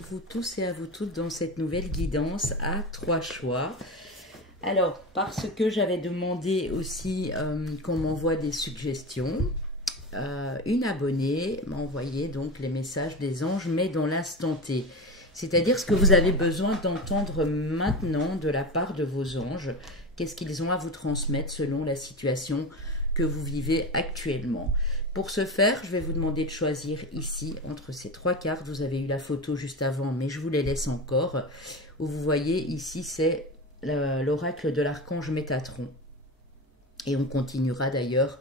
vous tous et à vous toutes dans cette nouvelle guidance à 3 choix. Alors, parce que j'avais demandé aussi qu'on m'envoie des suggestions, une abonnée m'a envoyé donc les messages des anges, mais dans l'instant T. C'est-à-dire ce que vous avez besoin d'entendre maintenant de la part de vos anges. Qu'est-ce qu'ils ont à vous transmettre selon la situation que vous vivez actuellement. Pour ce faire, je vais vous demander de choisir ici, entre ces 3 cartes. Vous avez eu la photo juste avant, mais je vous les laisse encore. Où vous voyez, ici, c'est l'oracle de l'archange Métatron. Et on continuera d'ailleurs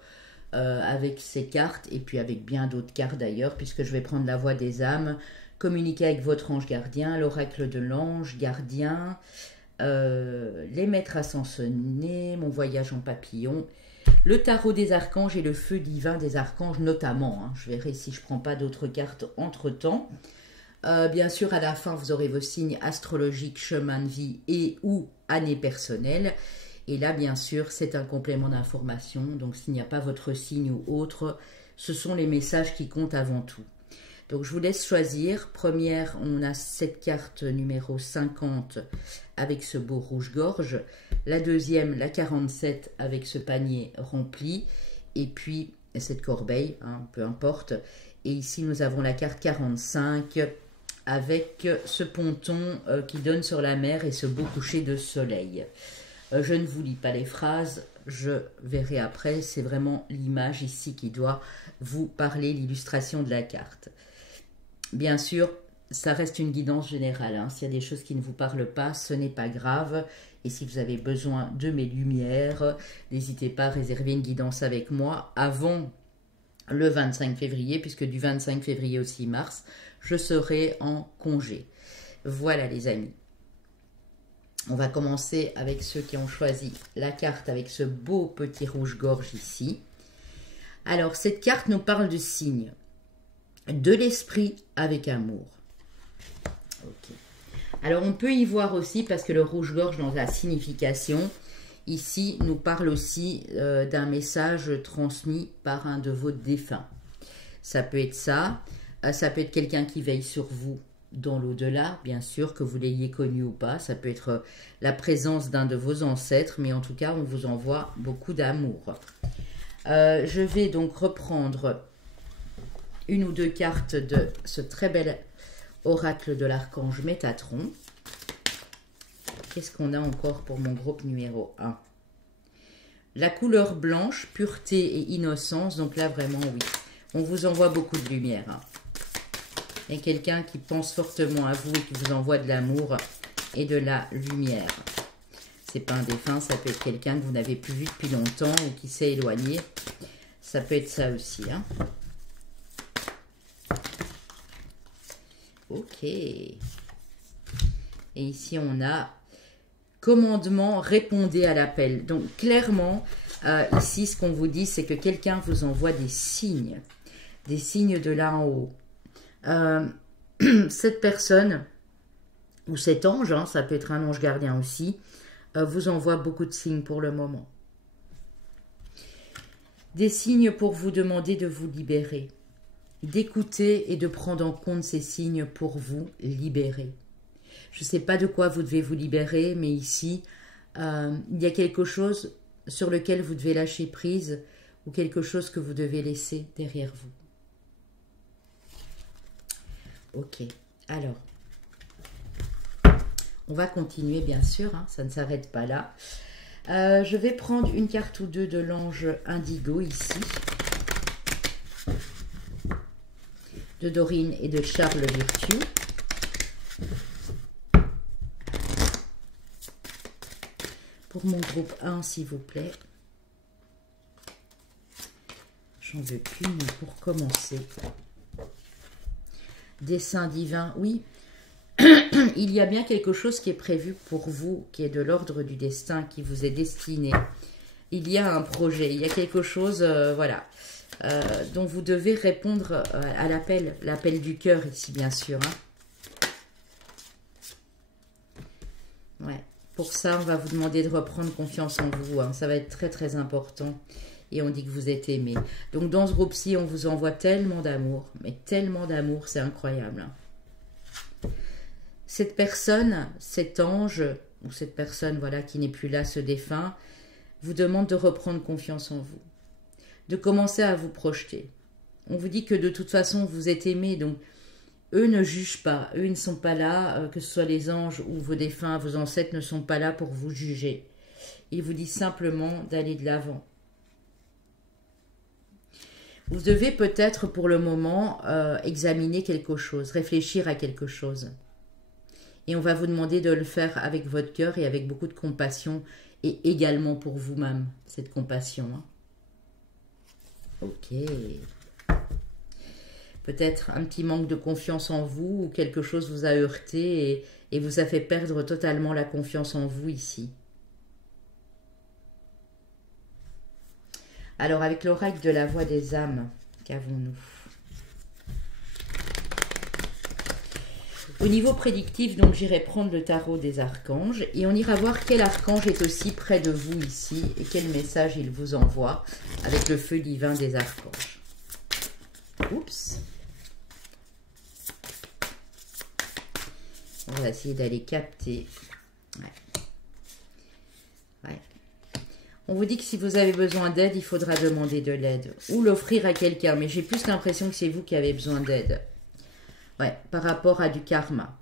avec ces cartes, et puis avec bien d'autres cartes d'ailleurs, puisque je vais prendre la voix des âmes, communiquer avec votre ange gardien, l'oracle de l'ange gardien, les maîtres ascensionnés, mon voyage en papillon, le tarot des archanges et le feu divin des archanges notamment. Hein. Je verrai si je ne prends pas d'autres cartes entre-temps. Bien sûr, à la fin, vous aurez vos signes astrologiques, chemin de vie et ou année personnelle. Et là, bien sûr, c'est un complément d'information. Donc, s'il n'y a pas votre signe ou autre, ce sont les messages qui comptent avant tout. Donc, je vous laisse choisir. Première, on a cette carte numéro 50 avec ce beau rouge-gorge. La deuxième, la 47 avec ce panier rempli. Et puis, cette corbeille, hein, peu importe. Et ici, nous avons la carte 45 avec ce ponton qui donne sur la mer et ce beau coucher de soleil. Je ne vous lis pas les phrases, je verrai après. C'est vraiment l'image ici qui doit vous parler, l'illustration de la carte. Bien sûr, ça reste une guidance générale. Hein. S'il y a des choses qui ne vous parlent pas, ce n'est pas grave. Et si vous avez besoin de mes lumières, n'hésitez pas à réserver une guidance avec moi avant le 25 février, puisque du 25 février au 6 mars, je serai en congé. Voilà les amis. On va commencer avec ceux qui ont choisi la carte avec ce beau petit rouge-gorge ici. Alors, cette carte nous parle de signes. De l'esprit avec amour. Ok. Alors, on peut y voir aussi, parce que le rouge-gorge dans la signification, ici, nous parle aussi d'un message transmis par un de vos défunts. Ça peut être ça. Ça peut être quelqu'un qui veille sur vous dans l'au-delà, bien sûr, que vous l'ayez connu ou pas. Ça peut être la présence d'un de vos ancêtres, mais en tout cas, on vous envoie beaucoup d'amour. Je vais donc reprendre une ou deux cartes de ce très bel oracle de l'archange Métatron. Qu'est-ce qu'on a encore pour mon groupe numéro 1? La couleur blanche, pureté et innocence. Donc là, vraiment, oui. On vous envoie beaucoup de lumière. Hein. Il y a quelqu'un qui pense fortement à vous et qui vous envoie de l'amour et de la lumière. C'est pas un défunt, ça peut être quelqu'un que vous n'avez plus vu depuis longtemps ou qui s'est éloigné. Ça peut être ça aussi. Hein. Ok. Et ici, on a commandement, répondez à l'appel. Donc, clairement, ici, ce qu'on vous dit, c'est que quelqu'un vous envoie des signes de là en haut. Cette personne, ou cet ange, hein, ça peut être un ange gardien aussi, vous envoie beaucoup de signes pour le moment. Des signes pour vous demander de vous libérer, d'écouter et de prendre en compte ces signes pour vous libérer. Je ne sais pas de quoi vous devez vous libérer, mais ici, il y a quelque chose sur lequel vous devez lâcher prise ou quelque chose que vous devez laisser derrière vous. Ok, alors, on va continuer bien sûr, hein, ça ne s'arrête pas là. Je vais prendre une carte ou deux de l'ange indigo ici, de Dorine et de Charles Virtue. Pour mon groupe 1, s'il vous plaît. J'en veux qu'une pour commencer. Dessein divin, oui. Il y a bien quelque chose qui est prévu pour vous, qui est de l'ordre du destin, qui vous est destiné. Il y a un projet, il y a quelque chose, voilà, dont vous devez répondre à l'appel du cœur ici, bien sûr. Hein. Ouais. Pour ça, on va vous demander de reprendre confiance en vous. Hein. Ça va être très, très important. Et on dit que vous êtes aimé. Donc, dans ce groupe-ci, on vous envoie tellement d'amour. Mais tellement d'amour, c'est incroyable. Hein. cette personne, cet ange, ou cette personne voilà, qui n'est plus là, ce défunt, vous demande de reprendre confiance en vous, de commencer à vous projeter. On vous dit que de toute façon, vous êtes aimé, donc eux ne jugent pas, eux ils ne sont pas là, que ce soit les anges ou vos défunts, vos ancêtres ne sont pas là pour vous juger. Ils vous disent simplement d'aller de l'avant. Vous devez peut-être pour le moment examiner quelque chose, réfléchir à quelque chose. Et on va vous demander de le faire avec votre cœur et avec beaucoup de compassion et également pour vous-même, cette compassion. Hein. Ok. Peut-être un petit manque de confiance en vous ou quelque chose vous a heurté et vous a fait perdre totalement la confiance en vous ici. Alors, avec l'oracle de la voix des âmes, qu'avons-nous? Au niveau prédictif, donc j'irai prendre le tarot des archanges et on ira voir quel archange est aussi près de vous ici et quel message il vous envoie avec le feu divin des archanges. Oups. On va essayer d'aller capter. Ouais. Ouais. On vous dit que si vous avez besoin d'aide, il faudra demander de l'aide ou l'offrir à quelqu'un. Mais j'ai plus l'impression que c'est vous qui avez besoin d'aide. Ouais, par rapport à du karma.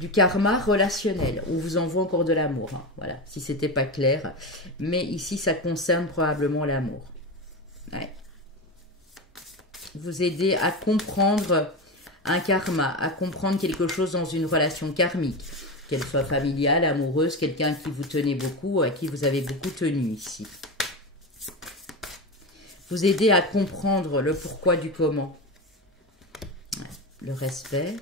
Du karma relationnel. On vous envoie encore de l'amour. Hein. Voilà, si c'était pas clair. Mais ici, ça concerne probablement l'amour. Ouais. Vous aider à comprendre un karma, à comprendre quelque chose dans une relation karmique, qu'elle soit familiale, amoureuse, quelqu'un qui vous tenait beaucoup, à qui vous avez beaucoup tenu ici. Vous aider à comprendre le pourquoi du comment. Ouais, le respect.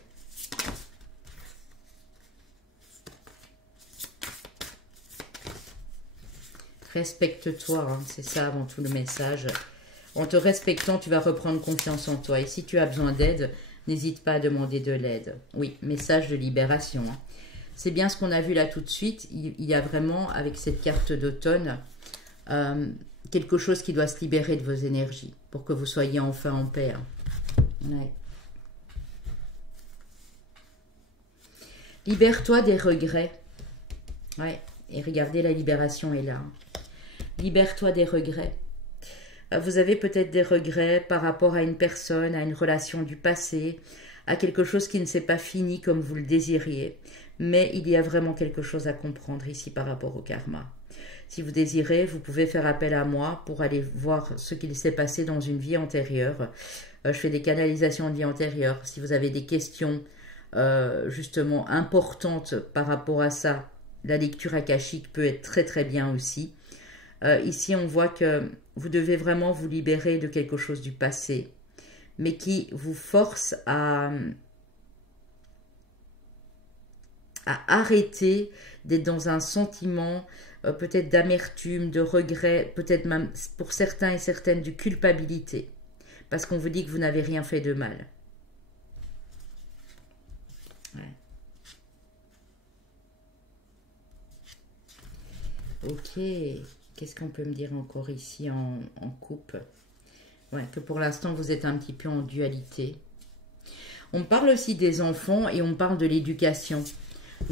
Respecte-toi, hein, c'est ça avant tout le message. En te respectant, tu vas reprendre confiance en toi. Et si tu as besoin d'aide, n'hésite pas à demander de l'aide. Oui, message de libération. Hein. C'est bien ce qu'on a vu là tout de suite. Il y a vraiment, avec cette carte d'automne, quelque chose qui doit se libérer de vos énergies pour que vous soyez enfin en paix. Hein. Ouais. Libère-toi des regrets. Ouais, et regardez, la libération est là. Hein. Libère-toi des regrets. Vous avez peut-être des regrets par rapport à une personne, à une relation du passé, à quelque chose qui ne s'est pas fini comme vous le désiriez. Mais il y a vraiment quelque chose à comprendre ici par rapport au karma. Si vous désirez, vous pouvez faire appel à moi pour aller voir ce qu'il s'est passé dans une vie antérieure. Je fais des canalisations de vie antérieure. Si vous avez des questions justement importantes par rapport à ça, la lecture akashique peut être très très bien aussi. Ici, on voit que vous devez vraiment vous libérer de quelque chose du passé, mais qui vous force à arrêter d'être dans un sentiment peut-être d'amertume, de regret, peut-être même pour certains et certaines de culpabilité, parce qu'on vous dit que vous n'avez rien fait de mal. Ouais. Ok. Qu'est-ce qu'on peut me dire encore ici en coupe? Ouais, que pour l'instant, vous êtes un petit peu en dualité. On parle aussi des enfants et on parle de l'éducation.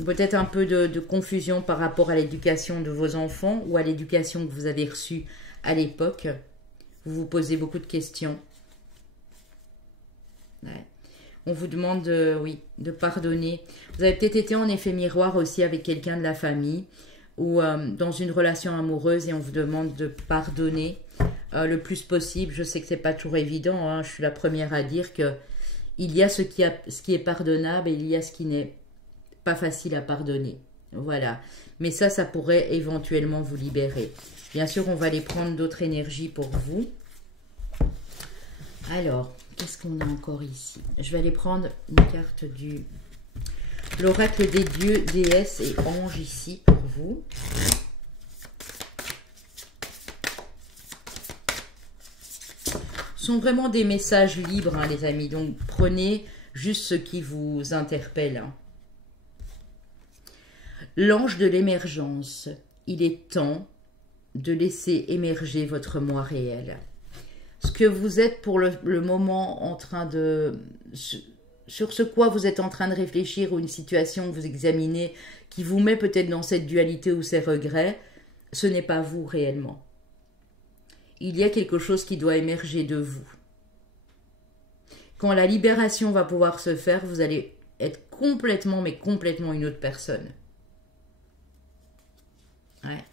Peut-être un peu de confusion par rapport à l'éducation de vos enfants ou à l'éducation que vous avez reçue à l'époque. Vous vous posez beaucoup de questions. Ouais. On vous demande oui, de pardonner. Vous avez peut-être été en effet miroir aussi avec quelqu'un de la famille ou dans une relation amoureuse et on vous demande de pardonner le plus possible. Je sais que c'est pas toujours évident, hein. Je suis la première à dire que il y a ce qui est pardonnable et il y a ce qui n'est pas facile à pardonner. Voilà. Mais ça pourrait éventuellement vous libérer. Bien sûr, on va aller prendre d'autres énergies pour vous. Alors, qu'est-ce qu'on a encore ici? Je vais aller prendre une carte du... l'oracle des dieux, déesses et anges ici pour vous. Ce sont vraiment des messages libres, hein, les amis. Donc, prenez juste ce qui vous interpelle. Hein. L'ange de l'émergence. Il est temps de laisser émerger votre moi réel. Ce que vous êtes pour le moment en train de sur ce quoi vous êtes en train de réfléchir ou une situation que vous examinez qui vous met peut-être dans cette dualité ou ces regrets, ce n'est pas vous réellement. Il y a quelque chose qui doit émerger de vous. Quand la libération va pouvoir se faire, vous allez être complètement, mais complètement une autre personne. Ouais.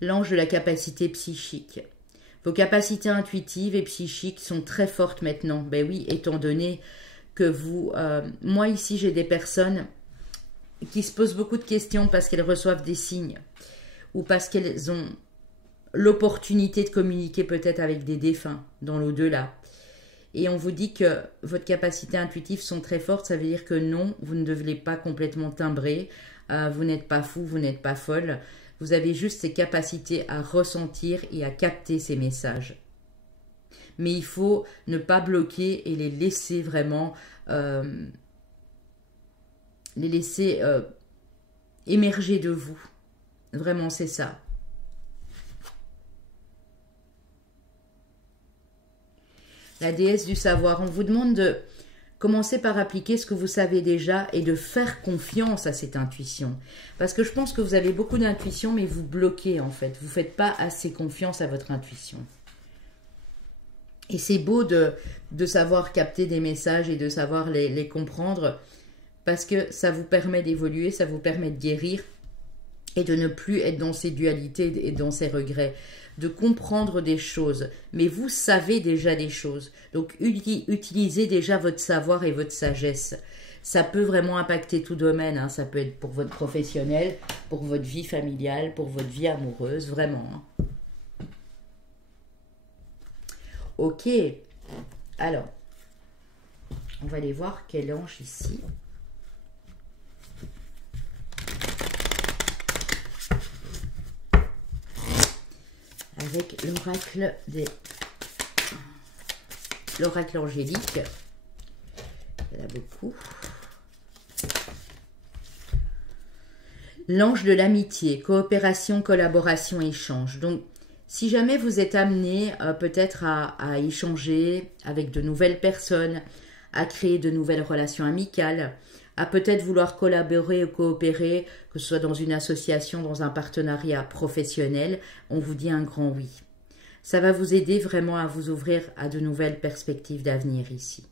L'ange de la capacité psychique. Vos capacités intuitives et psychiques sont très fortes maintenant. Ben oui, étant donné que vous... moi ici, j'ai des personnes qui se posent beaucoup de questions parce qu'elles reçoivent des signes ou parce qu'elles ont l'opportunité de communiquer peut-être avec des défunts dans l'au-delà. Et on vous dit que votre capacité intuitive sont très fortes, ça veut dire que non, vous ne devez pas complètement timbrer, vous n'êtes pas fou, vous n'êtes pas folle. Vous avez juste ces capacités à ressentir et à capter ces messages. Mais il faut ne pas bloquer et les laisser vraiment, émerger de vous. Vraiment, c'est ça. La déesse du savoir, on vous demande de commencer par appliquer ce que vous savez déjà et de faire confiance à cette intuition. Parce que je pense que vous avez beaucoup d'intuition, mais vous bloquez en fait. Vous ne faites pas assez confiance à votre intuition. Et c'est beau de savoir capter des messages et de savoir les comprendre, parce que ça vous permet d'évoluer, ça vous permet de guérir et de ne plus être dans ces dualités et dans ces regrets. De comprendre des choses, mais vous savez déjà des choses. Donc, utilisez déjà votre savoir et votre sagesse. Ça peut vraiment impacter tout domaine. Hein. Ça peut être pour votre professionnel, pour votre vie familiale, pour votre vie amoureuse, vraiment. Hein. Ok. Alors, on va aller voir quel ange ici. Avec l'oracle angélique. Il y en a beaucoup. L'ange de l'amitié, coopération, collaboration, échange. Donc, si jamais vous êtes amené peut-être à échanger avec de nouvelles personnes, à créer de nouvelles relations amicales, à peut-être vouloir collaborer ou coopérer, que ce soit dans une association, dans un partenariat professionnel, on vous dit un grand oui. Ça va vous aider vraiment à vous ouvrir à de nouvelles perspectives d'avenir ici.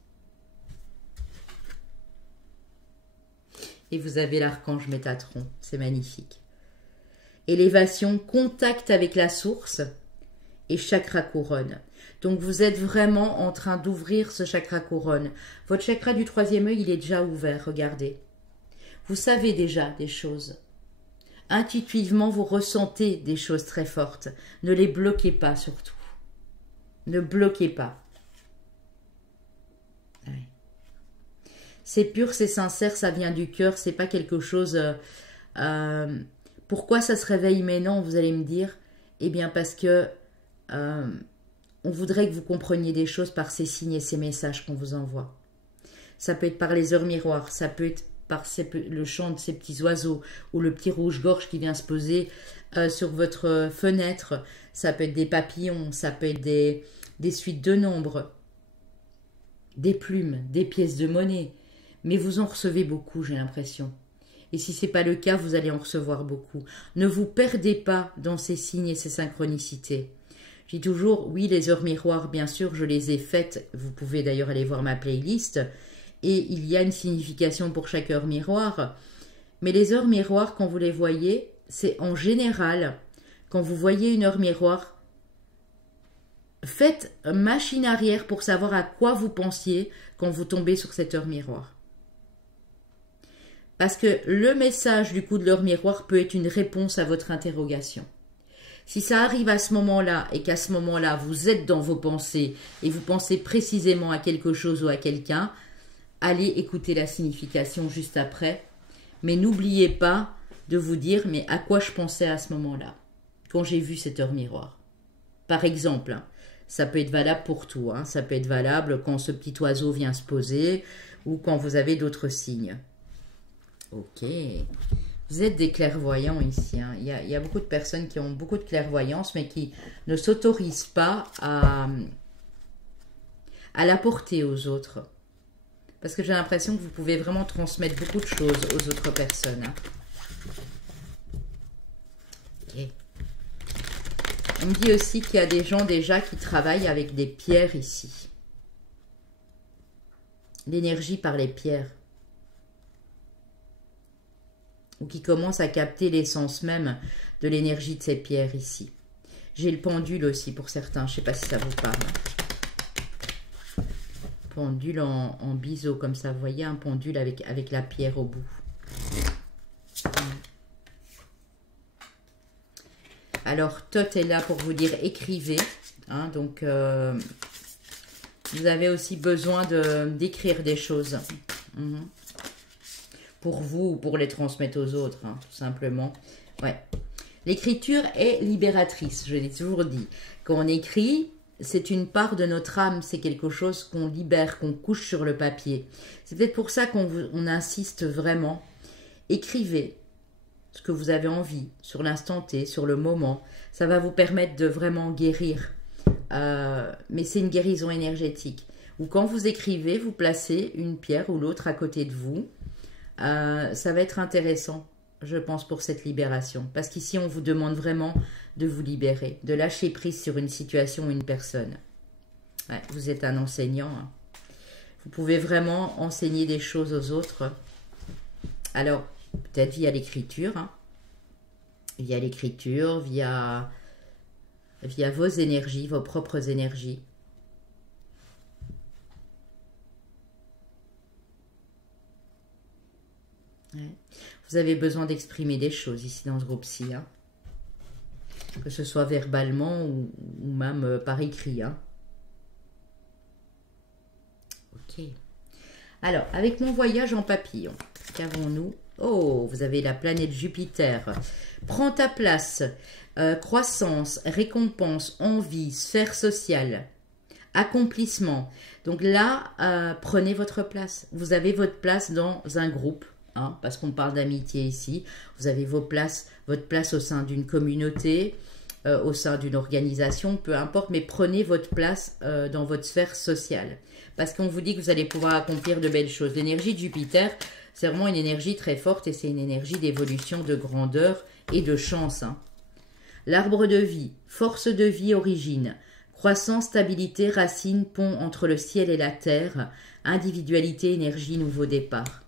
Et vous avez l'archange Métatron, c'est magnifique. Élévation, contact avec la source et chakra couronne. Donc vous êtes vraiment en train d'ouvrir ce chakra couronne. Votre chakra du troisième œil, il est déjà ouvert, regardez. Vous savez déjà des choses. Intuitivement, vous ressentez des choses très fortes. Ne les bloquez pas surtout. Ne bloquez pas. Ouais. C'est pur, c'est sincère, ça vient du cœur, c'est pas quelque chose... pourquoi ça se réveille maintenant, vous allez me dire? Eh bien parce que... on voudrait que vous compreniez des choses par ces signes et ces messages qu'on vous envoie. Ça peut être par les heures miroirs, ça peut être par le chant de ces petits oiseaux ou le petit rouge-gorge qui vient se poser sur votre fenêtre. Ça peut être des papillons, ça peut être des suites de nombres, des plumes, des pièces de monnaie. Mais vous en recevez beaucoup, j'ai l'impression. Et si ce n'est pas le cas, vous allez en recevoir beaucoup. Ne vous perdez pas dans ces signes et ces synchronicités. Je dis toujours, oui, les heures miroirs, bien sûr, je les ai faites. Vous pouvez d'ailleurs aller voir ma playlist. Et il y a une signification pour chaque heure miroir. Mais les heures miroirs, quand vous les voyez, c'est en général, quand vous voyez une heure miroir, faites machine arrière pour savoir à quoi vous pensiez quand vous tombez sur cette heure miroir. Parce que le message du coup de l'heure miroir peut être une réponse à votre interrogation. Si ça arrive à ce moment-là et qu'à ce moment-là, vous êtes dans vos pensées et vous pensez précisément à quelque chose ou à quelqu'un, allez écouter la signification juste après. Mais n'oubliez pas de vous dire, mais à quoi je pensais à ce moment-là, quand j'ai vu cette heure miroir. Par exemple, ça peut être valable pour tout. Ça peut être valable quand ce petit oiseau vient se poser ou quand vous avez d'autres signes. Ok. Vous êtes des clairvoyants ici. Hein. Il y a beaucoup de personnes qui ont beaucoup de clairvoyance, mais qui ne s'autorisent pas à l'apporter aux autres. Parce que j'ai l'impression que vous pouvez vraiment transmettre beaucoup de choses aux autres personnes. Hein. Okay. On me dit aussi qu'il y a des gens déjà qui travaillent avec des pierres ici. L'énergie par les pierres. Ou qui commencent à capter l'essence même de l'énergie de ces pierres ici. J'ai le pendule aussi pour certains, je ne sais pas si ça vous parle. Pendule en biseau comme ça, vous voyez, un pendule avec la pierre au bout. Alors, Tot est là pour vous dire écrivez. Hein, donc, vous avez aussi besoin d'écrire des choses. Pour vous ou pour les transmettre aux autres, hein, tout simplement. Ouais. L'écriture est libératrice, je l'ai toujours dit. Quand on écrit, c'est une part de notre âme, c'est quelque chose qu'on libère, qu'on couche sur le papier. C'est peut-être pour ça qu'on insiste vraiment. Écrivez ce que vous avez envie, sur l'instant T, sur le moment. Ça va vous permettre de vraiment guérir. Mais c'est une guérison énergétique. Ou quand vous écrivez, vous placez une pierre ou l'autre à côté de vous. Ça va être intéressant, je pense, pour cette libération. Parce qu'ici, on vous demande vraiment de vous libérer, de lâcher prise sur une situation ou une personne. Ouais, vous êtes un enseignant. Hein. Vous pouvez vraiment enseigner des choses aux autres. Alors, peut-être via l'écriture. Hein. Via l'écriture, via vos énergies, vos propres énergies. Vous avez besoin d'exprimer des choses ici dans ce groupe-ci. Hein. Que ce soit verbalement ou même par écrit. Hein. Ok. Alors, avec mon voyage en papillon, qu'avons-nous? Oh, vous avez la planète Jupiter. Prends ta place. Croissance, récompense, envie, sphère sociale, accomplissement. Donc là, prenez votre place. Vous avez votre place dans un groupe. Hein, parce qu'on parle d'amitié ici, vous avez votre place au sein d'une communauté, au sein d'une organisation, peu importe, mais prenez votre place dans votre sphère sociale. Parce qu'on vous dit que vous allez pouvoir accomplir de belles choses. L'énergie de Jupiter, c'est vraiment une énergie très forte et c'est une énergie d'évolution, de grandeur et de chance. Hein. L'arbre de vie, force de vie, origine, croissance, stabilité, racine, pont entre le ciel et la terre, individualité, énergie, nouveau départ.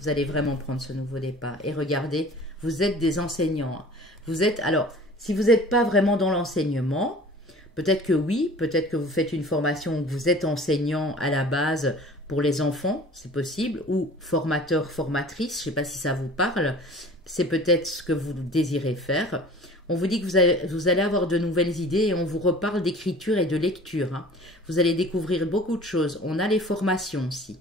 Vous allez vraiment prendre ce nouveau départ. Et regardez, vous êtes des enseignants. Vous êtes, alors, si vous n'êtes pas vraiment dans l'enseignement, peut-être que oui, peut-être que vous faites une formation où vous êtes enseignant à la base pour les enfants, c'est possible, ou formateur, formatrice, je ne sais pas si ça vous parle, c'est peut-être ce que vous désirez faire. On vous dit que vous allez avoir de nouvelles idées et on vous reparle d'écriture et de lecture. Hein. Vous allez découvrir beaucoup de choses. On a les formations aussi.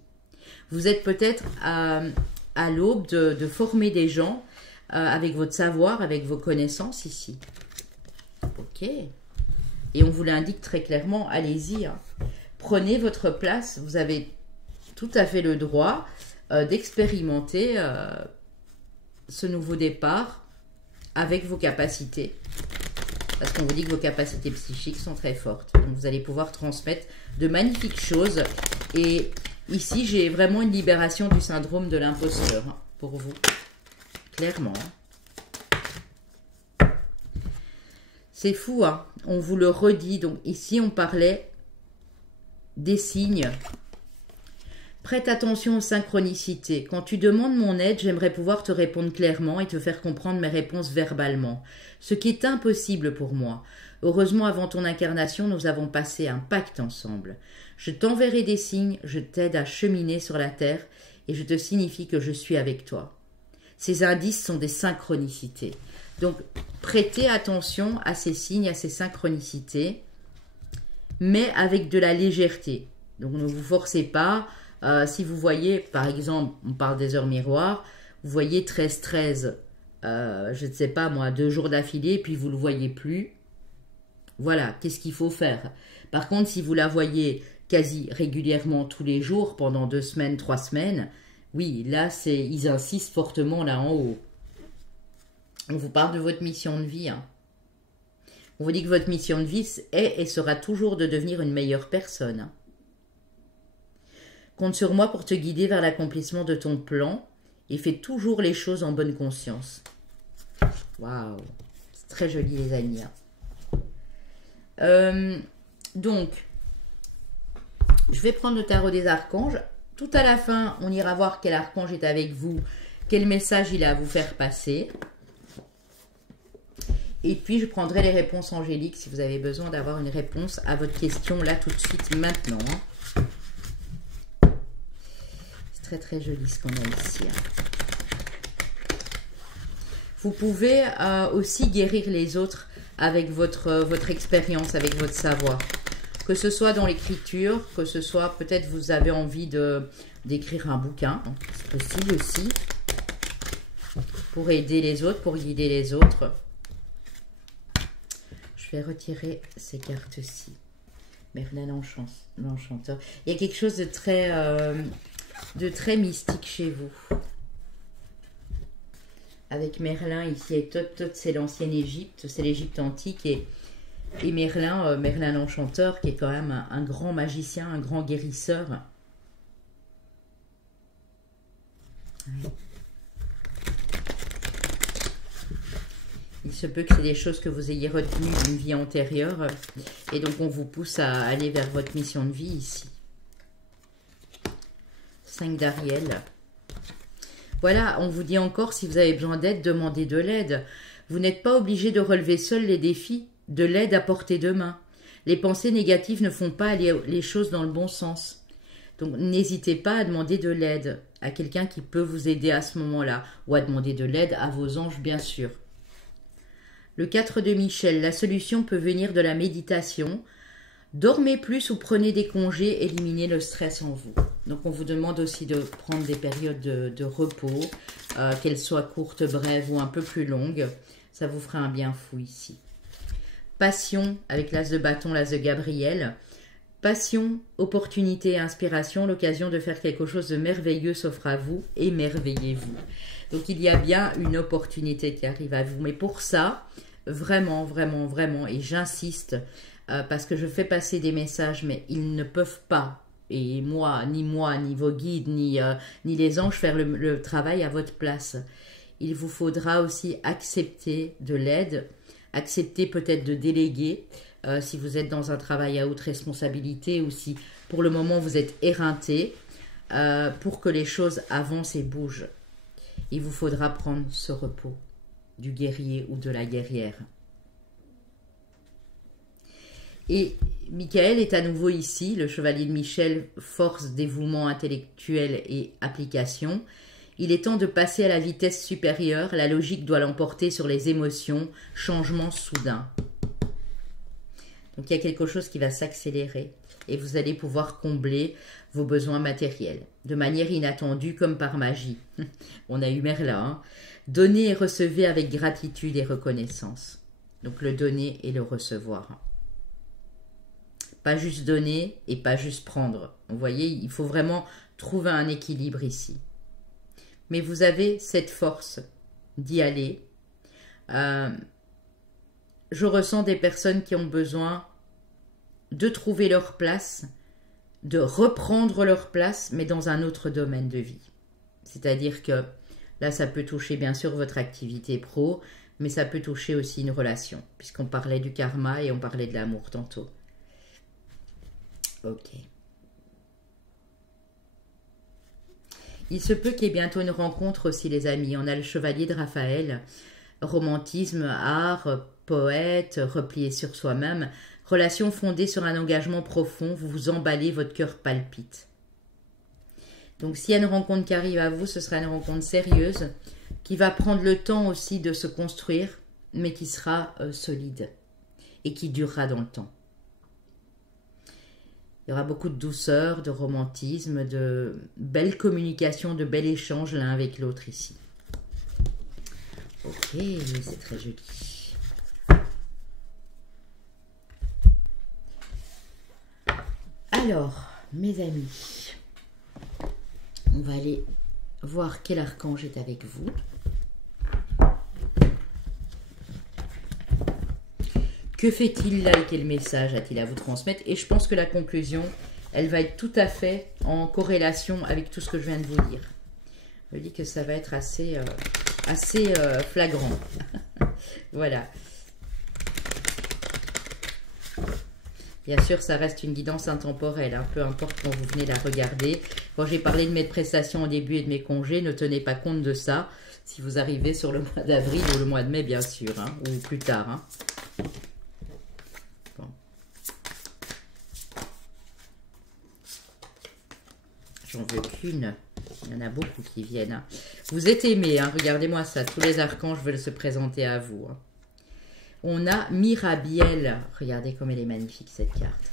Vous êtes peut-être à l'aube de former des gens avec votre savoir, avec vos connaissances ici. Ok. Et on vous l'indique très clairement, allez-y. Hein. Prenez votre place. Vous avez tout à fait le droit d'expérimenter ce nouveau départ avec vos capacités. Parce qu'on vous dit que vos capacités psychiques sont très fortes. Donc vous allez pouvoir transmettre de magnifiques choses. Et ici, j'ai vraiment une libération du syndrome de l'imposteur hein, pour vous. Clairement. C'est fou, hein. On vous le redit. Donc ici, on parlait des signes. Prête attention aux synchronicités. Quand tu demandes mon aide, j'aimerais pouvoir te répondre clairement et te faire comprendre mes réponses verbalement. Ce qui est impossible pour moi. Heureusement, avant ton incarnation, nous avons passé un pacte ensemble. Je t'enverrai des signes, je t'aide à cheminer sur la terre et je te signifie que je suis avec toi. Ces indices sont des synchronicités. Donc, prêtez attention à ces signes, à ces synchronicités, mais avec de la légèreté. Donc, ne vous forcez pas. Si vous voyez, par exemple, on parle des heures miroirs, vous voyez 13-13, je ne sais pas moi, 2 jours d'affilée, puis vous ne le voyez plus. Voilà, qu'est-ce qu'il faut faire? Par contre, si vous la voyez quasi régulièrement tous les jours, pendant 2 semaines, 3 semaines, oui, là, ils insistent fortement là en haut. On vous parle de votre mission de vie. Hein. On vous dit que votre mission de vie est et sera toujours de devenir une meilleure personne. Hein. Compte sur moi pour te guider vers l'accomplissement de ton plan et fais toujours les choses en bonne conscience. Waouh, c'est très joli les amis. Hein. Donc, je vais prendre le tarot des archanges. Tout à la fin, on ira voir quel archange est avec vous, quel message il a à vous faire passer. Et puis, je prendrai les réponses angéliques si vous avez besoin d'avoir une réponse à votre question là tout de suite maintenant. C'est très très joli ce qu'on a ici. Vous pouvez aussi guérir les autres avec votre expérience, avec votre savoir. Que ce soit dans l'écriture, que ce soit peut-être vous avez envie d'écrire un bouquin. C'est possible aussi. Pour aider les autres, pour guider les autres. Je vais retirer ces cartes-ci. Merlin l'Enchanteur. Il y a quelque chose de très mystique chez vous. Avec Merlin ici et Thoth, c'est l'ancienne Égypte, c'est l'Égypte antique et Merlin, Merlin l'Enchanteur qui est quand même un grand magicien, un grand guérisseur. Oui. Il se peut que c'est des choses que vous ayez retenues d'une vie antérieure et donc on vous pousse à aller vers votre mission de vie ici. 5 d'Ariel. Voilà, on vous dit encore, si vous avez besoin d'aide, demandez de l'aide. Vous n'êtes pas obligé de relever seul les défis, de l'aide à portée de main. Les pensées négatives ne font pas les choses dans le bon sens. Donc n'hésitez pas à demander de l'aide à quelqu'un qui peut vous aider à ce moment-là, ou à demander de l'aide à vos anges, bien sûr. Le 4 de Michel, la solution peut venir de la méditation. Dormez plus ou prenez des congés, éliminez le stress en vous. Donc on vous demande aussi de prendre des périodes de repos, qu'elles soient courtes, brèves ou un peu plus longues. Ça vous fera un bien fou ici. Passion, avec l'as de bâton, l'as de Gabriel. Passion, opportunité et inspiration, l'occasion de faire quelque chose de merveilleux s'offre à vous, émerveillez-vous. Donc il y a bien une opportunité qui arrive à vous. Mais pour ça, vraiment, vraiment, vraiment, et j'insiste, parce que je fais passer des messages, mais ils ne peuvent pas, et moi, ni vos guides, ni les anges, faire le travail à votre place. Il vous faudra aussi accepter de l'aide, accepter peut-être de déléguer, si vous êtes dans un travail à haute responsabilité ou si pour le moment vous êtes éreinté, pour que les choses avancent et bougent. Il vous faudra prendre ce repos du guerrier ou de la guerrière. Et Michael est à nouveau ici, le chevalier de Michel, force, dévouement intellectuel et application. Il est temps de passer à la vitesse supérieure, la logique doit l'emporter sur les émotions, changement soudain. Donc il y a quelque chose qui va s'accélérer et vous allez pouvoir combler vos besoins matériels de manière inattendue comme par magie. On a eu Merlin. Hein. Donnez et recevez avec gratitude et reconnaissance. Donc le donner et le recevoir. Pas juste donner et pas juste prendre. Vous voyez, il faut vraiment trouver un équilibre ici. Mais vous avez cette force d'y aller. Je ressens des personnes qui ont besoin de trouver leur place, de reprendre leur place, mais dans un autre domaine de vie. C'est-à-dire que là, ça peut toucher bien sûr votre activité pro, mais ça peut toucher aussi une relation, puisqu'on parlait du karma et on parlait de l'amour tantôt. Ok. Il se peut qu'il y ait bientôt une rencontre aussi, les amis. On a le chevalier de Raphaël, romantisme, art, poète, replié sur soi-même, relation fondée sur un engagement profond, vous vous emballez, votre cœur palpite. Donc s'il y a une rencontre qui arrive à vous, ce sera une rencontre sérieuse, qui va prendre le temps aussi de se construire, mais qui sera solide et qui durera dans le temps. Il y aura beaucoup de douceur, de romantisme, de belle communication, de bel échange l'un avec l'autre ici. Ok, c'est très joli. Alors, mes amis, on va aller voir quel archange est avec vous. Que fait-il là et quel message a-t-il à vous transmettre? Et je pense que la conclusion, elle va être tout à fait en corrélation avec tout ce que je viens de vous dire. Je dis que ça va être assez flagrant. Voilà. Bien sûr, ça reste une guidance intemporelle, hein, peu importe quand vous venez la regarder. Quand j'ai parlé de mes prestations au début et de mes congés, ne tenez pas compte de ça si vous arrivez sur le mois d'avril ou le mois de mai, bien sûr, hein, ou plus tard. Hein. Bon. J'en veux qu'une. Il y en a beaucoup qui viennent. Hein. Vous êtes aimés, hein, regardez-moi ça. Tous les archanges veulent se présenter à vous. Hein. On a Mirabiel. Regardez comme elle est magnifique, cette carte.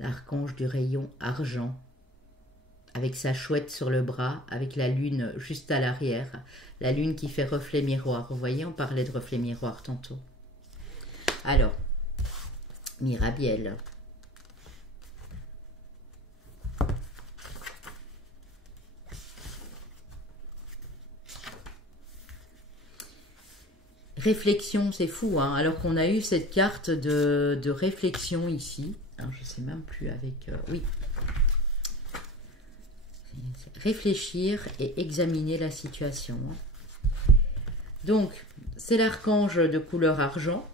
L'archange du rayon argent. Avec sa chouette sur le bras, avec la lune juste à l'arrière. La lune qui fait reflet miroir. Vous voyez, on parlait de reflet miroir tantôt. Alors, Mirabiel. Réflexion, c'est fou, hein, alors qu'on a eu cette carte de réflexion ici. Alors, je ne sais même plus avec... oui. Réfléchir et examiner la situation. Donc, c'est l'archange de couleur argent.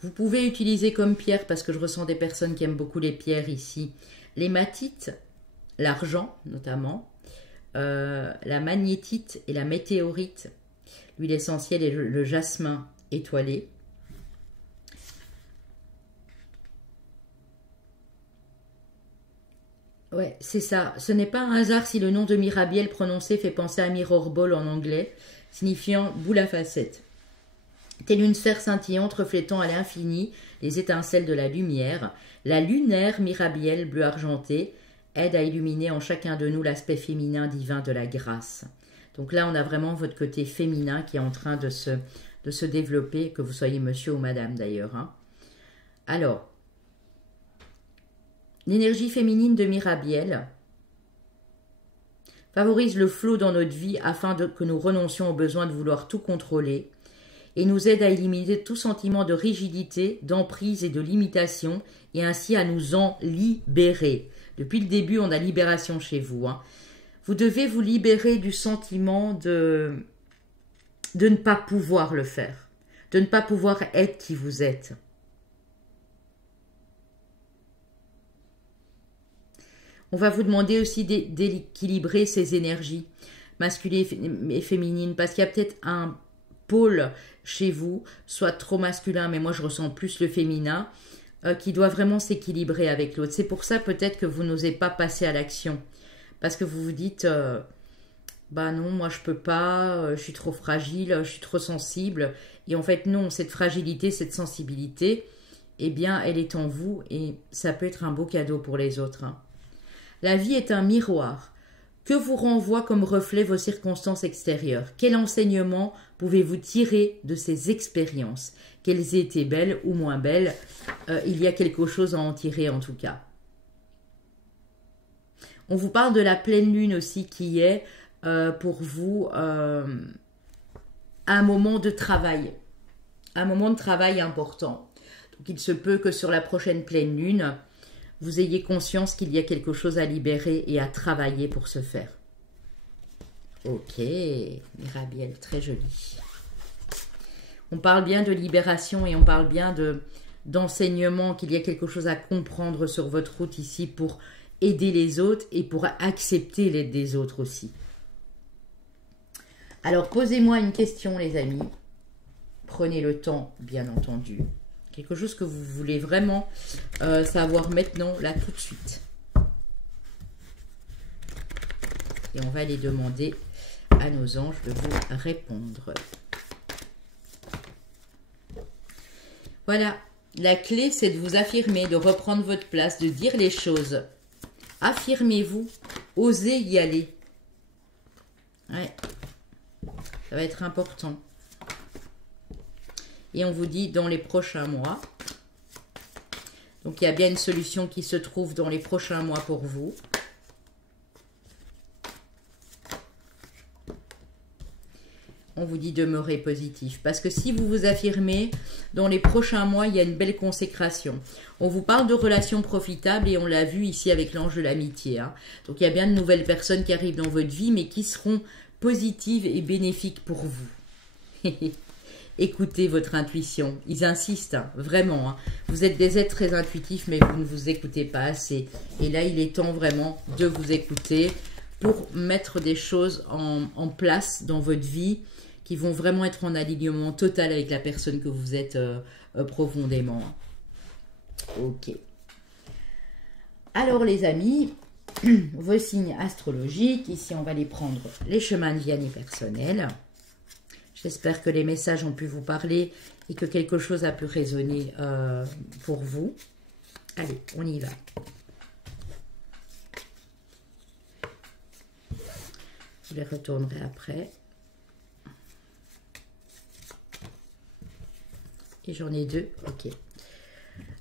Vous pouvez utiliser comme pierre, parce que je ressens des personnes qui aiment beaucoup les pierres ici, l'hématite, l'argent notamment, la magnétite et la météorite. L'huile essentielle et le jasmin étoilé. Ouais, c'est ça. Ce n'est pas un hasard si le nom de Mirabiel prononcé fait penser à Mirror Ball en anglais, signifiant boule à facettes. Telle une sphère scintillante reflétant à l'infini les étincelles de la lumière, la lunaire Mirabiel bleu argenté aide à illuminer en chacun de nous l'aspect féminin divin de la grâce. Donc là, on a vraiment votre côté féminin qui est en train de se développer, que vous soyez monsieur ou madame d'ailleurs. Hein. Alors, l'énergie féminine de Mirabiel favorise le flot dans notre vie afin que nous renoncions au besoin de vouloir tout contrôler et nous aide à éliminer tout sentiment de rigidité, d'emprise et de limitation et ainsi à nous en libérer. Depuis le début, on a libération chez vous. Hein. Vous devez vous libérer du sentiment de ne pas pouvoir le faire, de ne pas pouvoir être qui vous êtes. On va vous demander aussi d'équilibrer ces énergies masculines et féminines, parce qu'il y a peut-être un pôle chez vous, soit trop masculin, mais moi je ressens plus le féminin, qui doit vraiment s'équilibrer avec l'autre. C'est pour ça peut-être que vous n'osez pas passer à l'action. Parce que vous vous dites, bah non, moi je peux pas, je suis trop fragile, je suis trop sensible. Et en fait, non, cette fragilité, cette sensibilité, eh bien, elle est en vous et ça peut être un beau cadeau pour les autres. Hein. La vie est un miroir. Que vous renvoient comme reflet vos circonstances extérieures? Quel enseignement pouvez-vous tirer de ces expériences? Qu'elles aient été belles ou moins belles, il y a quelque chose à en tirer en tout cas. On vous parle de la pleine lune aussi qui est pour vous un moment de travail. Un moment de travail important. Donc il se peut que sur la prochaine pleine lune, vous ayez conscience qu'il y a quelque chose à libérer et à travailler pour ce faire. Ok, Mirabiel, très joli. On parle bien de libération et on parle bien d'enseignement, qu'il y a quelque chose à comprendre sur votre route ici pour aider les autres et pour accepter l'aide des autres aussi. Alors, posez-moi une question, les amis. Prenez le temps, bien entendu. Quelque chose que vous voulez vraiment savoir maintenant, là, tout de suite. Et on va aller demander à nos anges de vous répondre. Voilà. La clé, c'est de vous affirmer, de reprendre votre place, de dire les choses. Affirmez-vous, osez y aller. Ouais, ça va être important. Et on vous dit dans les prochains mois. Donc il y a bien une solution qui se trouve dans les prochains mois pour vous. on vous dit demeurer positif. Parce que si vous vous affirmez, dans les prochains mois, il y a une belle consécration. On vous parle de relations profitables et on l'a vu ici avec l'ange de l'amitié. Hein. Donc il y a bien de nouvelles personnes qui arrivent dans votre vie, mais qui seront positives et bénéfiques pour vous. Écoutez votre intuition. Ils insistent, hein, vraiment. Hein. Vous êtes des êtres très intuitifs, mais vous ne vous écoutez pas assez. Et là, il est temps vraiment de vous écouter pour mettre des choses en place dans votre vie qui vont vraiment être en alignement total avec la personne que vous êtes profondément. Ok. Alors les amis, vos signes astrologiques, ici on va les prendre les chemins de vie année personnelle. J'espère que les messages ont pu vous parler et que quelque chose a pu résonner pour vous. Allez, on y va. Je les retournerai après. Et j'en ai 2, ok.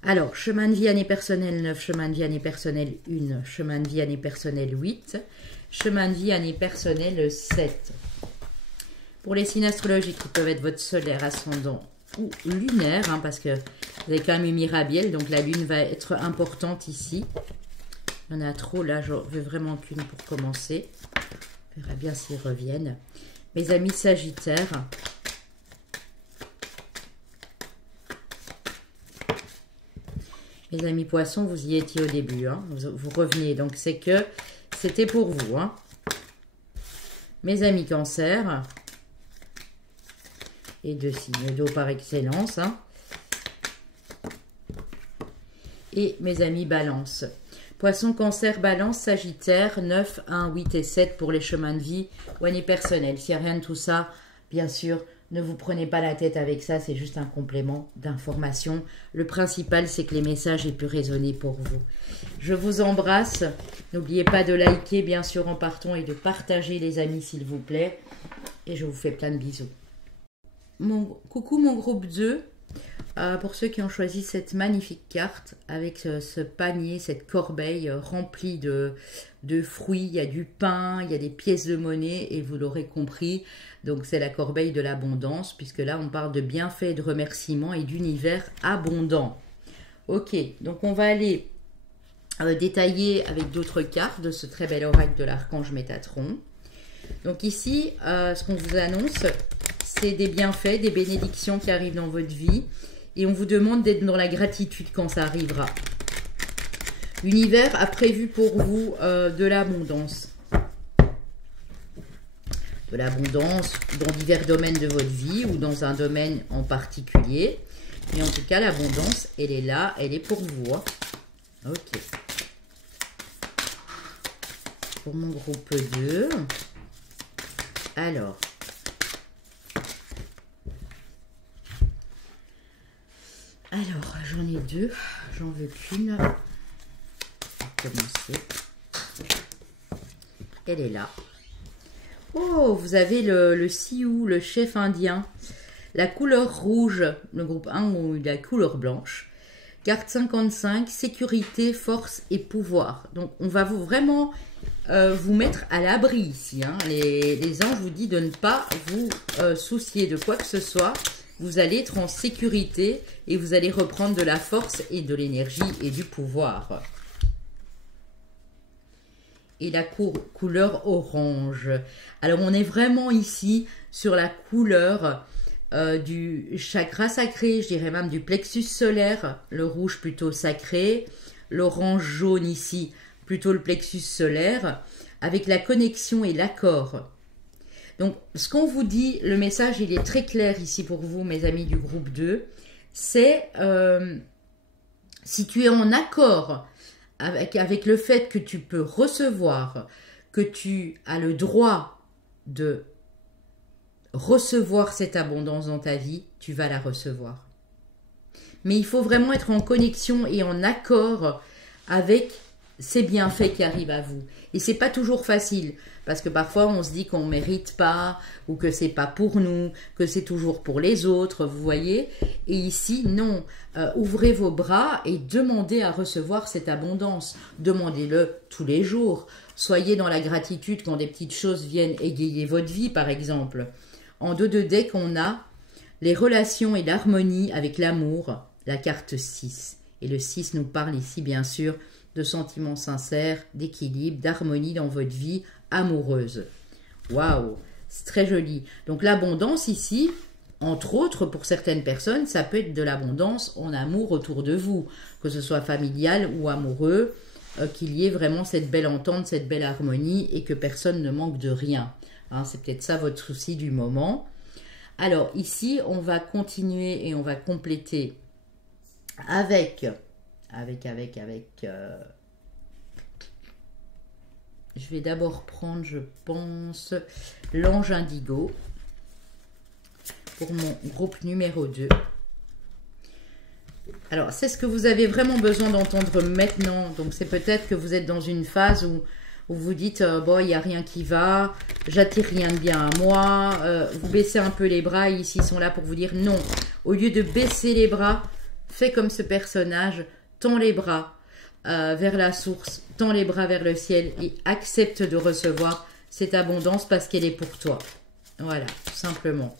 Alors, chemin de vie année personnelle 9, chemin de vie année personnelle 1, chemin de vie année personnelle 8, chemin de vie année personnelle 7. Pour les signes astrologiques, qui peuvent être votre solaire, ascendant ou lunaire, hein, parce que vous avez quand même une Mirabiel, donc la lune va être importante ici. Il y en a trop, là, je veux vraiment qu'une pour commencer. On verra bien s'ils reviennent. Mes amis sagittaires. Mes amis poissons, vous y étiez au début. Hein. Vous revenez, donc c'est que c'était pour vous. Hein. Mes amis cancer. Et 2 signes d'eau par excellence. Hein. Et mes amis balance. Poisson, cancer, balance, sagittaire, 9, 1, 8 et 7 pour les chemins de vie ou année personnelle. S'il n'y a rien de tout ça, bien sûr, ne vous prenez pas la tête avec ça, c'est juste un complément d'information. Le principal, c'est que les messages aient pu résonner pour vous. Je vous embrasse. N'oubliez pas de liker, bien sûr, en partant et de partager, les amis, s'il vous plaît. Et je vous fais plein de bisous. Coucou mon groupe 2. Pour ceux qui ont choisi cette magnifique carte avec ce panier, cette corbeille remplie de fruits, il y a du pain, il y a des pièces de monnaie et vous l'aurez compris, donc c'est la corbeille de l'abondance puisque là on parle de bienfaits, de remerciements et d'univers abondant. Ok, donc on va aller détailler avec d'autres cartes de ce très bel oracle de l'archange Métatron. Donc ici, ce qu'on vous annonce, c'est des bienfaits, des bénédictions qui arrivent dans votre vie. Et on vous demande d'être dans la gratitude quand ça arrivera. L'univers a prévu pour vous de l'abondance. De l'abondance dans divers domaines de votre vie ou dans un domaine en particulier. Mais en tout cas, l'abondance, elle est là, elle est pour vous. Hein. Ok. Pour mon groupe 2. Alors. Alors, j'en ai 2, j'en veux qu'une. On va commencer. Elle est là. Oh, vous avez le Sioux, le chef indien. La couleur rouge, le groupe 1 ou la couleur blanche. Carte 55, sécurité, force et pouvoir. Donc, on va vraiment vous mettre à l'abri ici. Hein. Les anges vous disent de ne pas vous soucier de quoi que ce soit. Vous allez être en sécurité et vous allez reprendre de la force et de l'énergie et du pouvoir. Et la couleur orange. Alors, on est vraiment ici sur la couleur du chakra sacré, je dirais même du plexus solaire. Le rouge plutôt sacré. L'orange jaune ici, plutôt le plexus solaire. Avec la connexion et l'accord. Donc, ce qu'on vous dit, le message, il est très clair ici pour vous, mes amis du groupe 2. C'est, si tu es en accord avec le fait que tu peux recevoir, que tu as le droit de recevoir cette abondance dans ta vie, tu vas la recevoir. Mais il faut vraiment être en connexion et en accord avec ces bienfaits qui arrivent à vous. Et c'est pas toujours facile. Parce que parfois, on se dit qu'on ne mérite pas, ou que c'est pas pour nous, que c'est toujours pour les autres, vous voyez. Et ici, non. Ouvrez vos bras et demandez à recevoir cette abondance. Demandez-le tous les jours. Soyez dans la gratitude quand des petites choses viennent égayer votre vie, par exemple. en dos de deck, on a les relations et l'harmonie avec l'amour, la carte 6. Et le 6 nous parle ici, bien sûr, de sentiments sincères, d'équilibre, d'harmonie dans votre vie amoureuse. Waouh, c'est très joli. Donc l'abondance ici, entre autres, pour certaines personnes, ça peut être de l'abondance en amour autour de vous, que ce soit familial ou amoureux, qu'il y ait vraiment cette belle entente, cette belle harmonie et que personne ne manque de rien. Hein, c'est peut-être ça votre souci du moment. Alors ici, on va continuer et on va compléter avec je vais d'abord prendre, je pense, l'ange indigo pour mon groupe numéro 2. Alors, c'est ce que vous avez vraiment besoin d'entendre maintenant. Donc, c'est peut-être que vous êtes dans une phase où vous dites, bon, il n'y a rien qui va, j'attire rien de bien à moi. Vous baissez un peu les bras et ici, ils sont là pour vous dire non. Au lieu de baisser les bras, fais comme ce personnage, tends les bras vers la source, tends les bras vers le ciel et accepte de recevoir cette abondance parce qu'elle est pour toi. Voilà, tout simplement.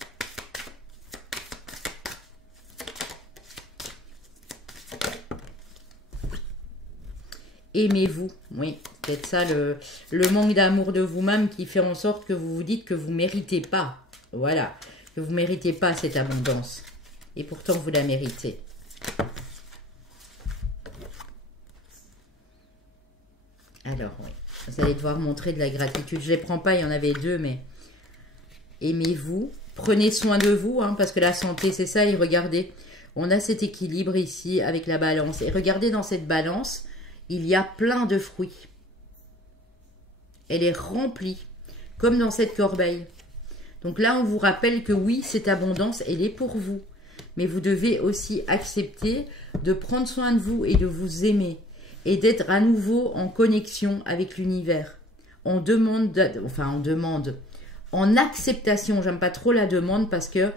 Aimez-vous, oui, peut-être ça le manque d'amour de vous-même qui fait en sorte que vous vous dites que vous ne méritez pas, voilà, que vous ne méritez pas cette abondance. Et pourtant, vous la méritez. Alors, oui, vous allez devoir montrer de la gratitude. Je ne les prends pas, il y en avait 2, mais aimez-vous. Prenez soin de vous, hein, parce que la santé, c'est ça. Et regardez, on a cet équilibre ici avec la balance. Et regardez dans cette balance, il y a plein de fruits. Elle est remplie, comme dans cette corbeille. Donc là, on vous rappelle que oui, cette abondance, elle est pour vous. Mais vous devez aussi accepter de prendre soin de vous et de vous aimer. Et d'être à nouveau en connexion avec l'univers. En acceptation, j'aime pas trop la demande parce que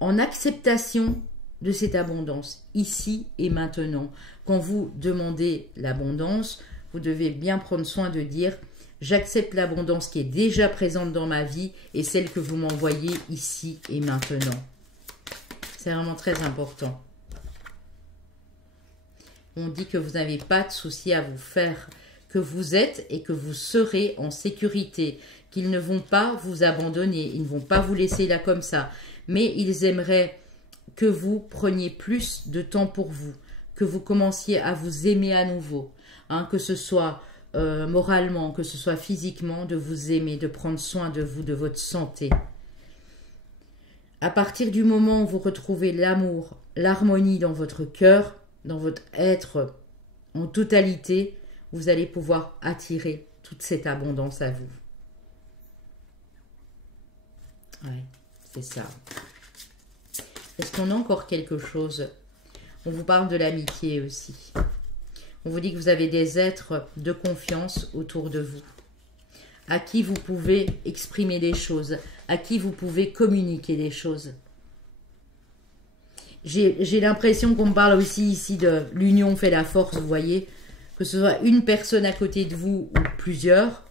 en acceptation de cette abondance, ici et maintenant. Quand vous demandez l'abondance, vous devez bien prendre soin de dire j'accepte l'abondance qui est déjà présente dans ma vie et celle que vous m'envoyez ici et maintenant. C'est vraiment très important. On dit que vous n'avez pas de souci à vous faire, que vous êtes et que vous serez en sécurité, qu'ils ne vont pas vous abandonner, ils ne vont pas vous laisser là comme ça, mais ils aimeraient que vous preniez plus de temps pour vous, que vous commenciez à vous aimer à nouveau, hein, que ce soit moralement, que ce soit physiquement, de vous aimer, de prendre soin de vous, de votre santé. À partir du moment où vous retrouvez l'amour, l'harmonie dans votre cœur, dans votre être en totalité, vous allez pouvoir attirer toute cette abondance à vous. Ouais, c'est ça. Est-ce qu'on a encore quelque chose? On vous parle de l'amitié aussi. On vous dit que vous avez des êtres de confiance autour de vous, à qui vous pouvez exprimer des choses, à qui vous pouvez communiquer des choses. J'ai l'impression qu'on me parle aussi ici de l'union fait la force, vous voyez, que ce soit une personne à côté de vous ou plusieurs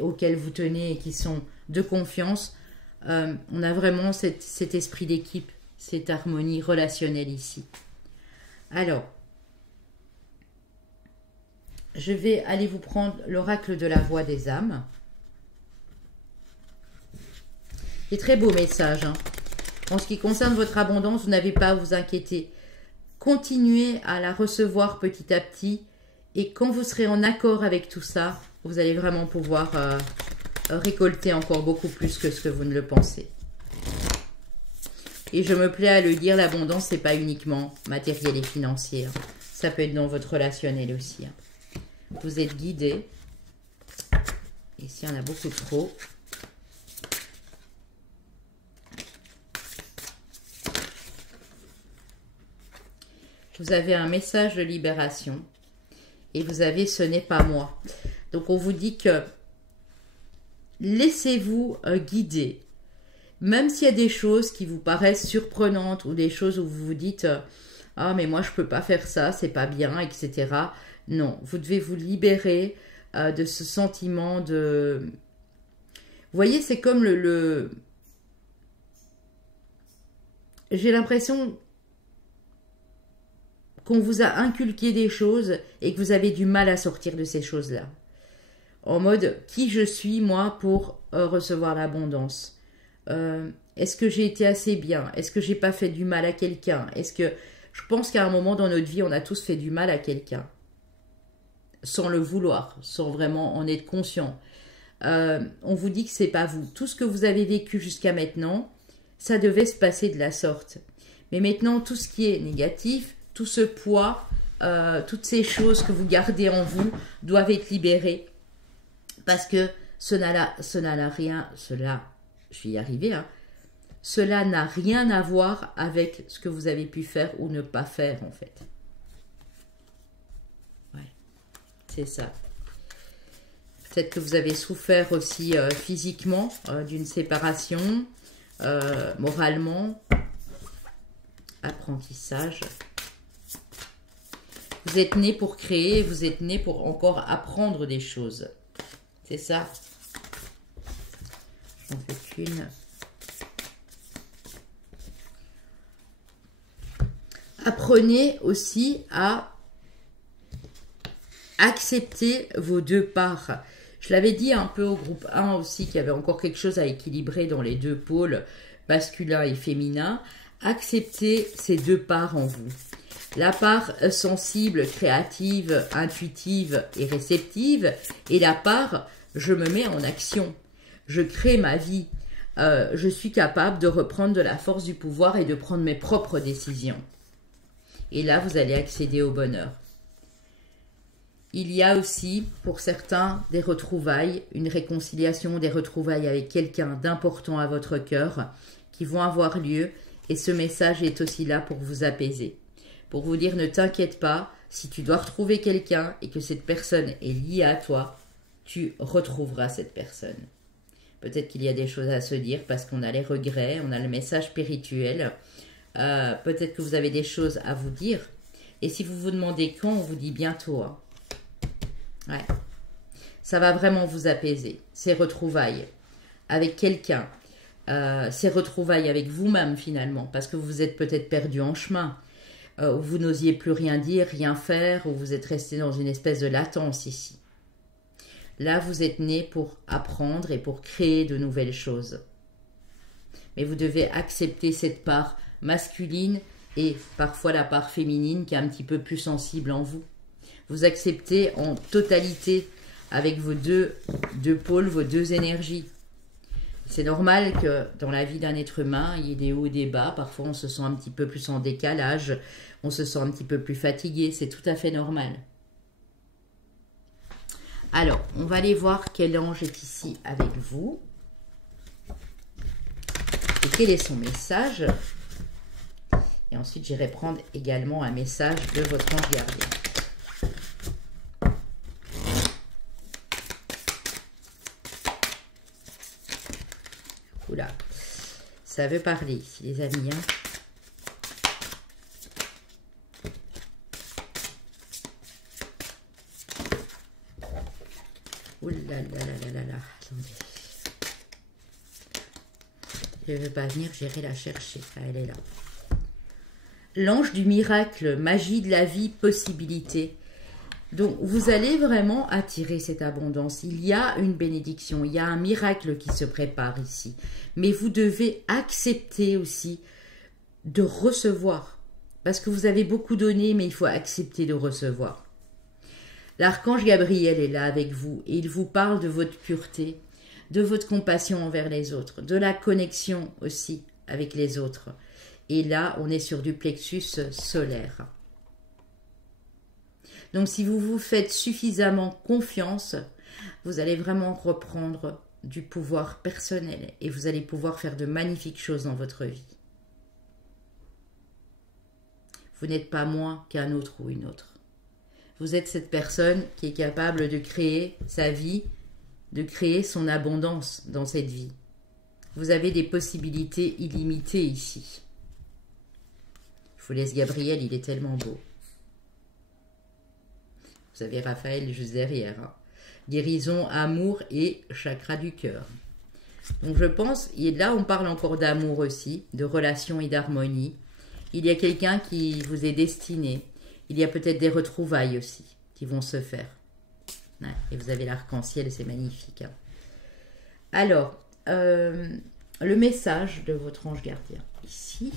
auxquels vous tenez et qui sont de confiance. On a vraiment cet esprit d'équipe, cette harmonie relationnelle ici. Alors, je vais aller vous prendre l'oracle de la voix des âmes. C'est très beau message, hein. En ce qui concerne votre abondance, vous n'avez pas à vous inquiéter. Continuez à la recevoir petit à petit. Et quand vous serez en accord avec tout ça, vous allez vraiment pouvoir récolter encore beaucoup plus que ce que vous ne le pensez. Et je me plais à le dire, l'abondance, ce n'est pas uniquement matériel et financier. Hein. Ça peut être dans votre relationnel aussi. Hein. Vous êtes guidé. Et s'il y en a beaucoup trop... Vous avez un message de libération et vous avez « ce n'est pas moi ». Donc, on vous dit que laissez-vous guider. Même s'il y a des choses qui vous paraissent surprenantes ou des choses où vous vous dites « ah, mais moi, je ne peux pas faire ça, c'est pas bien, etc. » Non, vous devez vous libérer de ce sentiment de... Vous voyez, c'est comme j'ai l'impression qu'on vous a inculqué des choses et que vous avez du mal à sortir de ces choses-là. En mode, qui je suis, moi, pour recevoir l'abondance? Est-ce que j'ai été assez bien? Est-ce que j'ai pas fait du mal à quelqu'un? Est-ce que... Je pense qu'à un moment dans notre vie, on a tous fait du mal à quelqu'un. Sans le vouloir, sans vraiment en être conscient. On vous dit que c'est pas vous. Tout ce que vous avez vécu jusqu'à maintenant, ça devait se passer de la sorte. Mais maintenant, tout ce qui est négatif, tout ce poids, toutes ces choses que vous gardez en vous doivent être libérées. Parce que cela n'a rien, je vais y arriver, hein, cela n'a rien à voir avec ce que vous avez pu faire ou ne pas faire, en fait. Ouais, c'est ça. Peut-être que vous avez souffert aussi physiquement d'une séparation, moralement, apprentissage. Vous êtes né pour créer, vous êtes né pour encore apprendre des choses. C'est ça. J'en fais qu'une. Apprenez aussi à accepter vos deux parts. Je l'avais dit un peu au groupe 1 aussi, qu'il y avait encore quelque chose à équilibrer dans les deux pôles, masculin et féminin. Acceptez ces deux parts en vous. La part sensible, créative, intuitive et réceptive, et la part je me mets en action, je crée ma vie, je suis capable de reprendre de la force du pouvoir et de prendre mes propres décisions. Et là, vous allez accéder au bonheur. Il y a aussi, pour certains, des retrouvailles, une réconciliation, des retrouvailles avec quelqu'un d'important à votre cœur qui vont avoir lieu. Et ce message est aussi là pour vous apaiser. Pour vous dire, ne t'inquiète pas, si tu dois retrouver quelqu'un et que cette personne est liée à toi, tu retrouveras cette personne. Peut-être qu'il y a des choses à se dire parce qu'on a les regrets, on a le message spirituel. Peut-être que vous avez des choses à vous dire. Et si vous vous demandez quand, on vous dit bientôt. Hein. Ouais. Ça va vraiment vous apaiser. Ces retrouvailles avec quelqu'un. Ces retrouvailles avec vous-même finalement. Parce que vous vous êtes peut-être perdu en chemin. Où vous n'osiez plus rien dire, rien faire. Où vous êtes resté dans une espèce de latence ici. Là, vous êtes né pour apprendre et pour créer de nouvelles choses. Mais vous devez accepter cette part masculine et parfois la part féminine qui est un petit peu plus sensible en vous. Vous acceptez en totalité avec vos deux pôles, vos deux énergies. C'est normal que dans la vie d'un être humain, il y ait des hauts et des bas. Parfois, on se sent un petit peu plus en décalage, on se sent un petit peu plus fatigué. C'est tout à fait normal. Alors, on va aller voir quel ange est ici avec vous. Et quel est son message. Et ensuite, j'irai prendre également un message de votre ange gardien. Oula, ça veut parler ici, les amis. Hein. Ouh là là là là là là. Attendez. Je ne veux pas venir, j'irai la chercher. Ah, elle est là. L'ange du miracle, magie de la vie, possibilité. Donc, vous allez vraiment attirer cette abondance. Il y a une bénédiction, il y a un miracle qui se prépare ici. Mais vous devez accepter aussi de recevoir. Parce que vous avez beaucoup donné, mais il faut accepter de recevoir. L'archange Gabriel est là avec vous et il vous parle de votre pureté, de votre compassion envers les autres, de la connexion aussi avec les autres. Et là, on est sur du plexus solaire. Donc, si vous vous faites suffisamment confiance, vous allez vraiment reprendre du pouvoir personnel et vous allez pouvoir faire de magnifiques choses dans votre vie. Vous n'êtes pas moins qu'un autre ou une autre. Vous êtes cette personne qui est capable de créer sa vie, de créer son abondance dans cette vie. Vous avez des possibilités illimitées ici. Je vous laisse Gabriel, il est tellement beau. Vous avez Raphaël juste derrière. Hein. Guérison, amour et chakra du cœur. Donc je pense, et là on parle encore d'amour aussi, de relation et d'harmonie. Il y a quelqu'un qui vous est destiné. Il y a peut-être des retrouvailles aussi qui vont se faire. Ouais, et vous avez l'arc-en-ciel, c'est magnifique. Hein. Alors, le message de votre ange gardien, ici.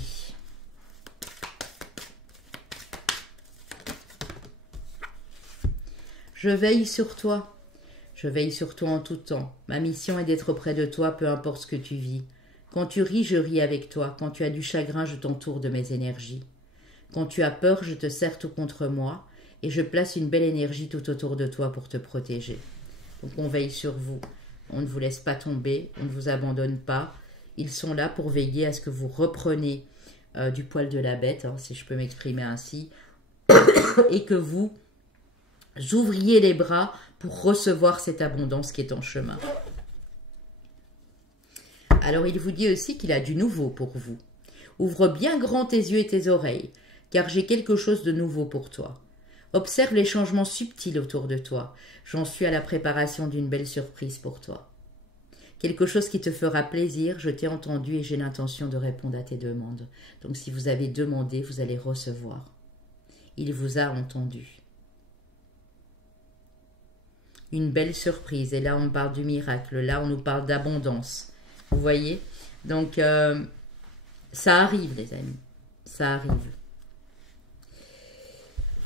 Je veille sur toi. Je veille sur toi en tout temps. Ma mission est d'être auprès de toi, peu importe ce que tu vis. Quand tu ris, je ris avec toi. Quand tu as du chagrin, je t'entoure de mes énergies. Quand tu as peur, je te serre tout contre moi et je place une belle énergie tout autour de toi pour te protéger. Donc on veille sur vous. On ne vous laisse pas tomber, on ne vous abandonne pas. Ils sont là pour veiller à ce que vous repreniez du poil de la bête, hein, si je peux m'exprimer ainsi, et que vous ouvriez les bras pour recevoir cette abondance qui est en chemin. Alors il vous dit aussi qu'il a du nouveau pour vous. Ouvre bien grand tes yeux et tes oreilles, car j'ai quelque chose de nouveau pour toi. Observe les changements subtils autour de toi. J'en suis à la préparation d'une belle surprise pour toi. Quelque chose qui te fera plaisir, je t'ai entendu et j'ai l'intention de répondre à tes demandes. Donc si vous avez demandé, vous allez recevoir. Il vous a entendu. Une belle surprise. Et là, on parle du miracle. Là, on nous parle d'abondance. Vous voyez? Donc, ça arrive, les amis. Ça arrive.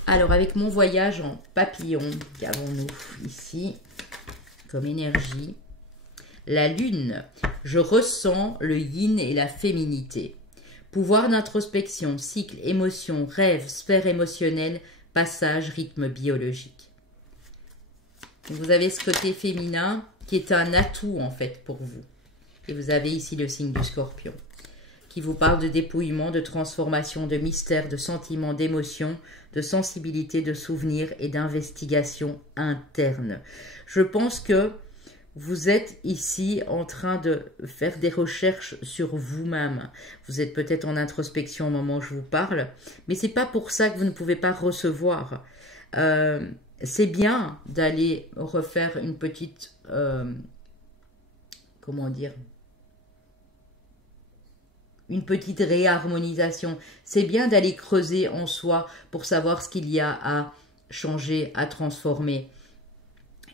Alors, avec mon voyage en papillon, qu'avons-nous ici comme énergie? La lune. Je ressens le yin et la féminité. Pouvoir d'introspection, cycle, émotion, rêve, sphère émotionnelle, passage, rythme biologique. Vous avez ce côté féminin qui est un atout en fait pour vous. Et vous avez ici le signe du Scorpion qui vous parle de dépouillement, de transformation, de mystère, de sentiments, d'émotions, de sensibilité, de souvenirs et d'investigation interne. Je pense que vous êtes ici en train de faire des recherches sur vous-même. Vous êtes peut-être en introspection au moment où je vous parle, mais c'est pas pour ça que vous ne pouvez pas recevoir. C'est bien d'aller refaire une petite, comment dire, une petite réharmonisation. C'est bien d'aller creuser en soi pour savoir ce qu'il y a à changer, à transformer.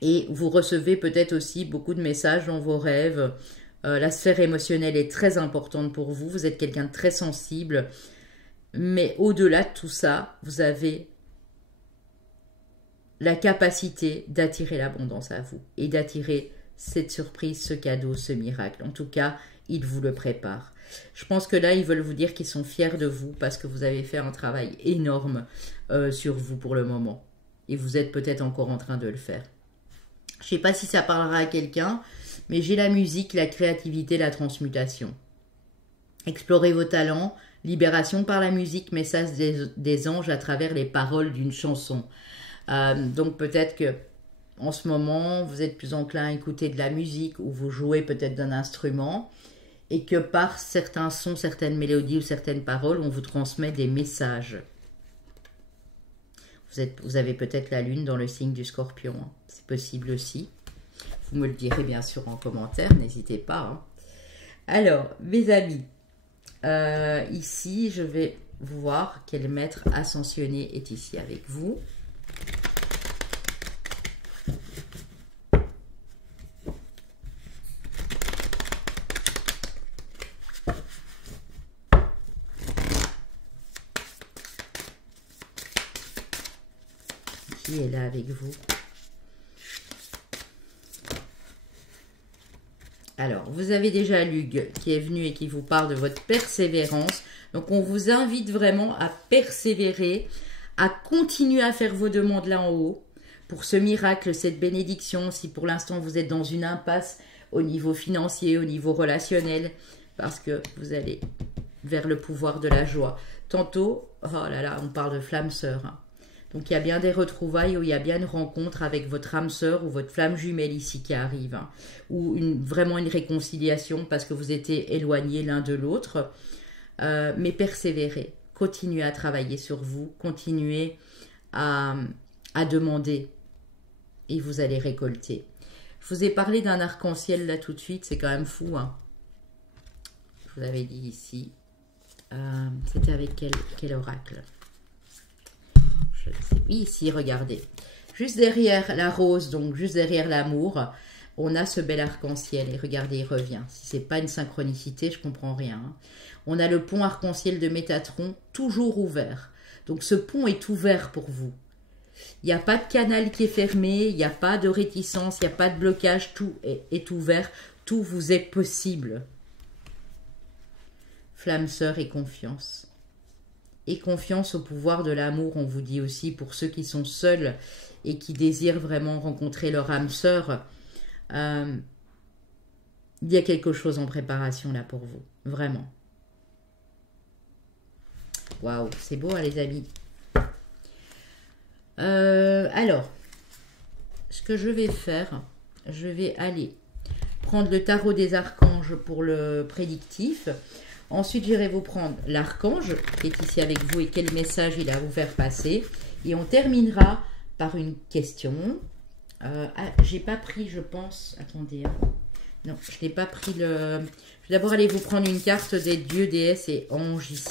Et vous recevez peut-être aussi beaucoup de messages dans vos rêves. La sphère émotionnelle est très importante pour vous. Vous êtes quelqu'un de très sensible. Mais au-delà de tout ça, vous avez la capacité d'attirer l'abondance à vous. Et d'attirer cette surprise, ce cadeau, ce miracle. En tout cas, ils vous le préparent. Je pense que là, ils veulent vous dire qu'ils sont fiers de vous parce que vous avez fait un travail énorme sur vous pour le moment. Et vous êtes peut-être encore en train de le faire. Je ne sais pas si ça parlera à quelqu'un, mais j'ai la musique, la créativité, la transmutation. Explorez vos talents, libération par la musique, message des anges à travers les paroles d'une chanson. Donc peut-être que en ce moment, vous êtes plus enclin à écouter de la musique ou vous jouez peut-être d'un instrument et que par certains sons, certaines mélodies ou certaines paroles, on vous transmet des messages. Vous avez peut-être la lune dans le signe du Scorpion, hein. C'est possible aussi. Vous me le direz bien sûr en commentaire, n'hésitez pas. Hein. Alors, mes amis, ici, je vais voir quel maître ascensionné est ici avec vous. Qui est là avec vous? Alors, vous avez déjà Lug qui est venu et qui vous parle de votre persévérance. Donc, on vous invite vraiment à persévérer, à continuer à faire vos demandes là en haut pour ce miracle, cette bénédiction. Si pour l'instant, vous êtes dans une impasse au niveau financier, au niveau relationnel, parce que vous allez vers le pouvoir de la joie. Tantôt, oh là là, on parle de flamme sœur, hein. Donc, il y a bien des retrouvailles où il y a bien une rencontre avec votre âme sœur ou votre flamme jumelle ici qui arrive. Hein, ou vraiment une réconciliation parce que vous étiez éloignés l'un de l'autre. Mais persévérez. Continuez à travailler sur vous. Continuez à demander. Et vous allez récolter. Je vous ai parlé d'un arc-en-ciel là tout de suite, c'est quand même fou. Hein. Je vous avais dit ici. C'était avec quel oracle? Je ne sais plus. Ici, regardez. Juste derrière la rose, donc juste derrière l'amour, on a ce bel arc-en-ciel. Et regardez, il revient. Si ce n'est pas une synchronicité, je ne comprends rien. Hein. On a le pont arc-en-ciel de Métatron, toujours ouvert. Donc ce pont est ouvert pour vous. Il n'y a pas de canal qui est fermé, il n'y a pas de réticence, il n'y a pas de blocage, tout est ouvert, tout vous est possible. Flamme sœur et confiance. Et confiance au pouvoir de l'amour, on vous dit aussi, pour ceux qui sont seuls et qui désirent vraiment rencontrer leur âme sœur. Il y a quelque chose en préparation là pour vous, vraiment. Waouh, c'est beau hein, les amis. Alors, ce que je vais faire, je vais aller prendre le tarot des archanges pour le prédictif. Ensuite, j'irai vous prendre l'archange qui est ici avec vous et quel message il a à vous faire passer. Et on terminera par une question. J'ai pas pris, je pense... Attendez. Hein. Non, je n'ai pas pris le... Je vais d'abord aller vous prendre une carte des dieux, déesses et anges ici.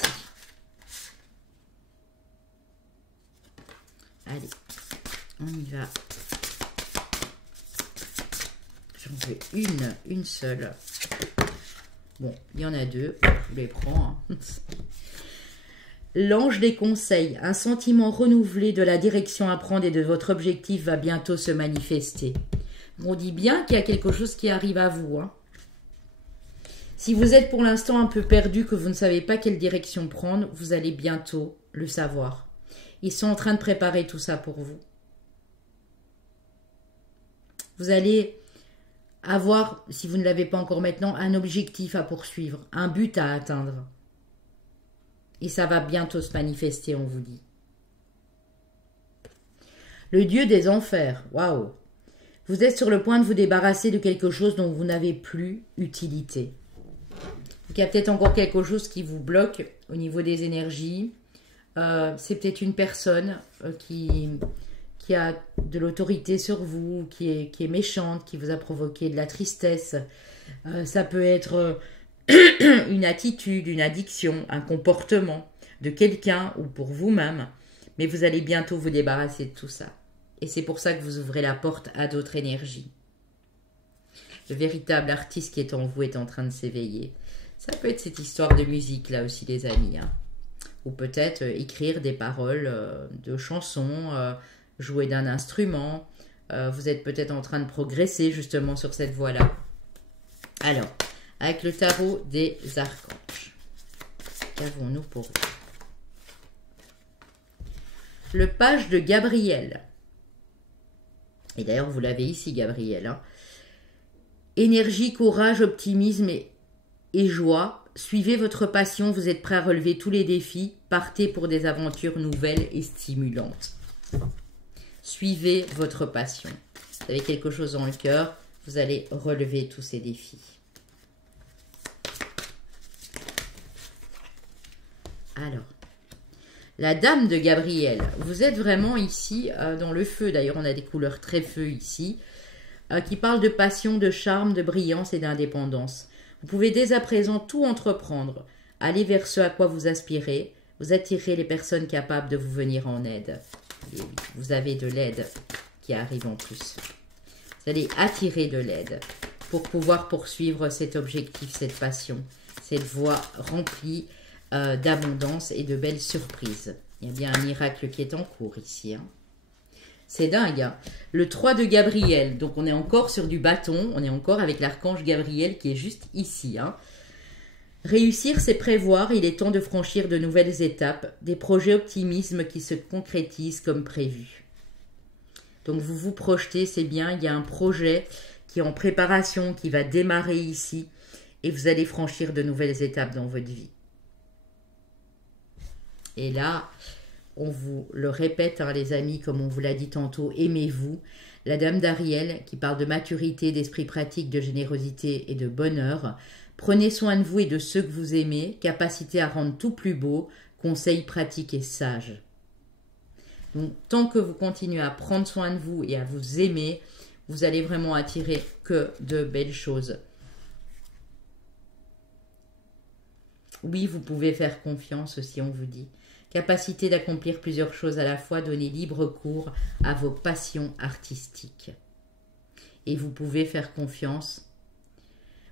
Allez, on y va. J'en veux une seule. Bon, il y en a deux, je vous les prends. Hein. L'ange des conseils, un sentiment renouvelé de la direction à prendre et de votre objectif va bientôt se manifester. On dit bien qu'il y a quelque chose qui arrive à vous. Hein. Si vous êtes pour l'instant un peu perdu, que vous ne savez pas quelle direction prendre, vous allez bientôt le savoir. Ils sont en train de préparer tout ça pour vous. Vous allez avoir, si vous ne l'avez pas encore maintenant, un objectif à poursuivre, un but à atteindre. Et ça va bientôt se manifester, on vous dit. Le dieu des enfers, waouh! Vous êtes sur le point de vous débarrasser de quelque chose dont vous n'avez plus utilité. Il y a peut-être encore quelque chose qui vous bloque au niveau des énergies. C'est peut-être une personne qui a de l'autorité sur vous, qui est méchante, qui vous a provoqué de la tristesse. Ça peut être une attitude, une addiction, un comportement de quelqu'un ou pour vous-même. Mais vous allez bientôt vous débarrasser de tout ça. Et c'est pour ça que vous ouvrez la porte à d'autres énergies. Le véritable artiste qui est en vous est en train de s'éveiller. Ça peut être cette histoire de musique là aussi les amis. Hein. Ou peut-être écrire des paroles de chansons, jouer d'un instrument. Vous êtes peut-être en train de progresser justement sur cette voie-là. Alors, avec le tarot des archanges, qu'avons-nous pour vous? Le page de Gabriel. Et d'ailleurs, vous l'avez ici, Gabriel. Hein. Énergie, courage, optimisme et joie. Suivez votre passion, vous êtes prêt à relever tous les défis. Partez pour des aventures nouvelles et stimulantes. Suivez votre passion. Vous avez quelque chose dans le cœur, vous allez relever tous ces défis. Alors, la dame de Gabriel. Vous êtes vraiment ici dans le feu. D'ailleurs, on a des couleurs très feu ici. Qui parle de passion, de charme, de brillance et d'indépendance. Vous pouvez dès à présent tout entreprendre, aller vers ce à quoi vous aspirez, vous attirez les personnes capables de vous venir en aide. Et vous avez de l'aide qui arrive en plus. Vous allez attirer de l'aide pour pouvoir poursuivre cet objectif, cette passion, cette voie remplie d'abondance et de belles surprises. Il y a bien un miracle qui est en cours ici. Hein. C'est dingue. Hein. Le 3 de Gabriel. Donc, on est encore sur du bâton. On est encore avec l'archange Gabriel qui est juste ici. Hein. Réussir, c'est prévoir. Il est temps de franchir de nouvelles étapes. Des projets optimisme qui se concrétisent comme prévu. Donc, vous vous projetez, c'est bien. Il y a un projet qui est en préparation, qui va démarrer ici. Et vous allez franchir de nouvelles étapes dans votre vie. Et là... On vous le répète, hein, les amis, comme on vous l'a dit tantôt, aimez-vous. La dame d'Ariel, qui parle de maturité, d'esprit pratique, de générosité et de bonheur. Prenez soin de vous et de ceux que vous aimez, capacité à rendre tout plus beau, conseils pratiques et sages. Donc, tant que vous continuez à prendre soin de vous et à vous aimer, Vous allez vraiment attirer que de belles choses. Oui, vous pouvez faire confiance aussi, on vous dit. Capacité d'accomplir plusieurs choses à la fois, donner libre cours à vos passions artistiques. Et vous pouvez faire confiance.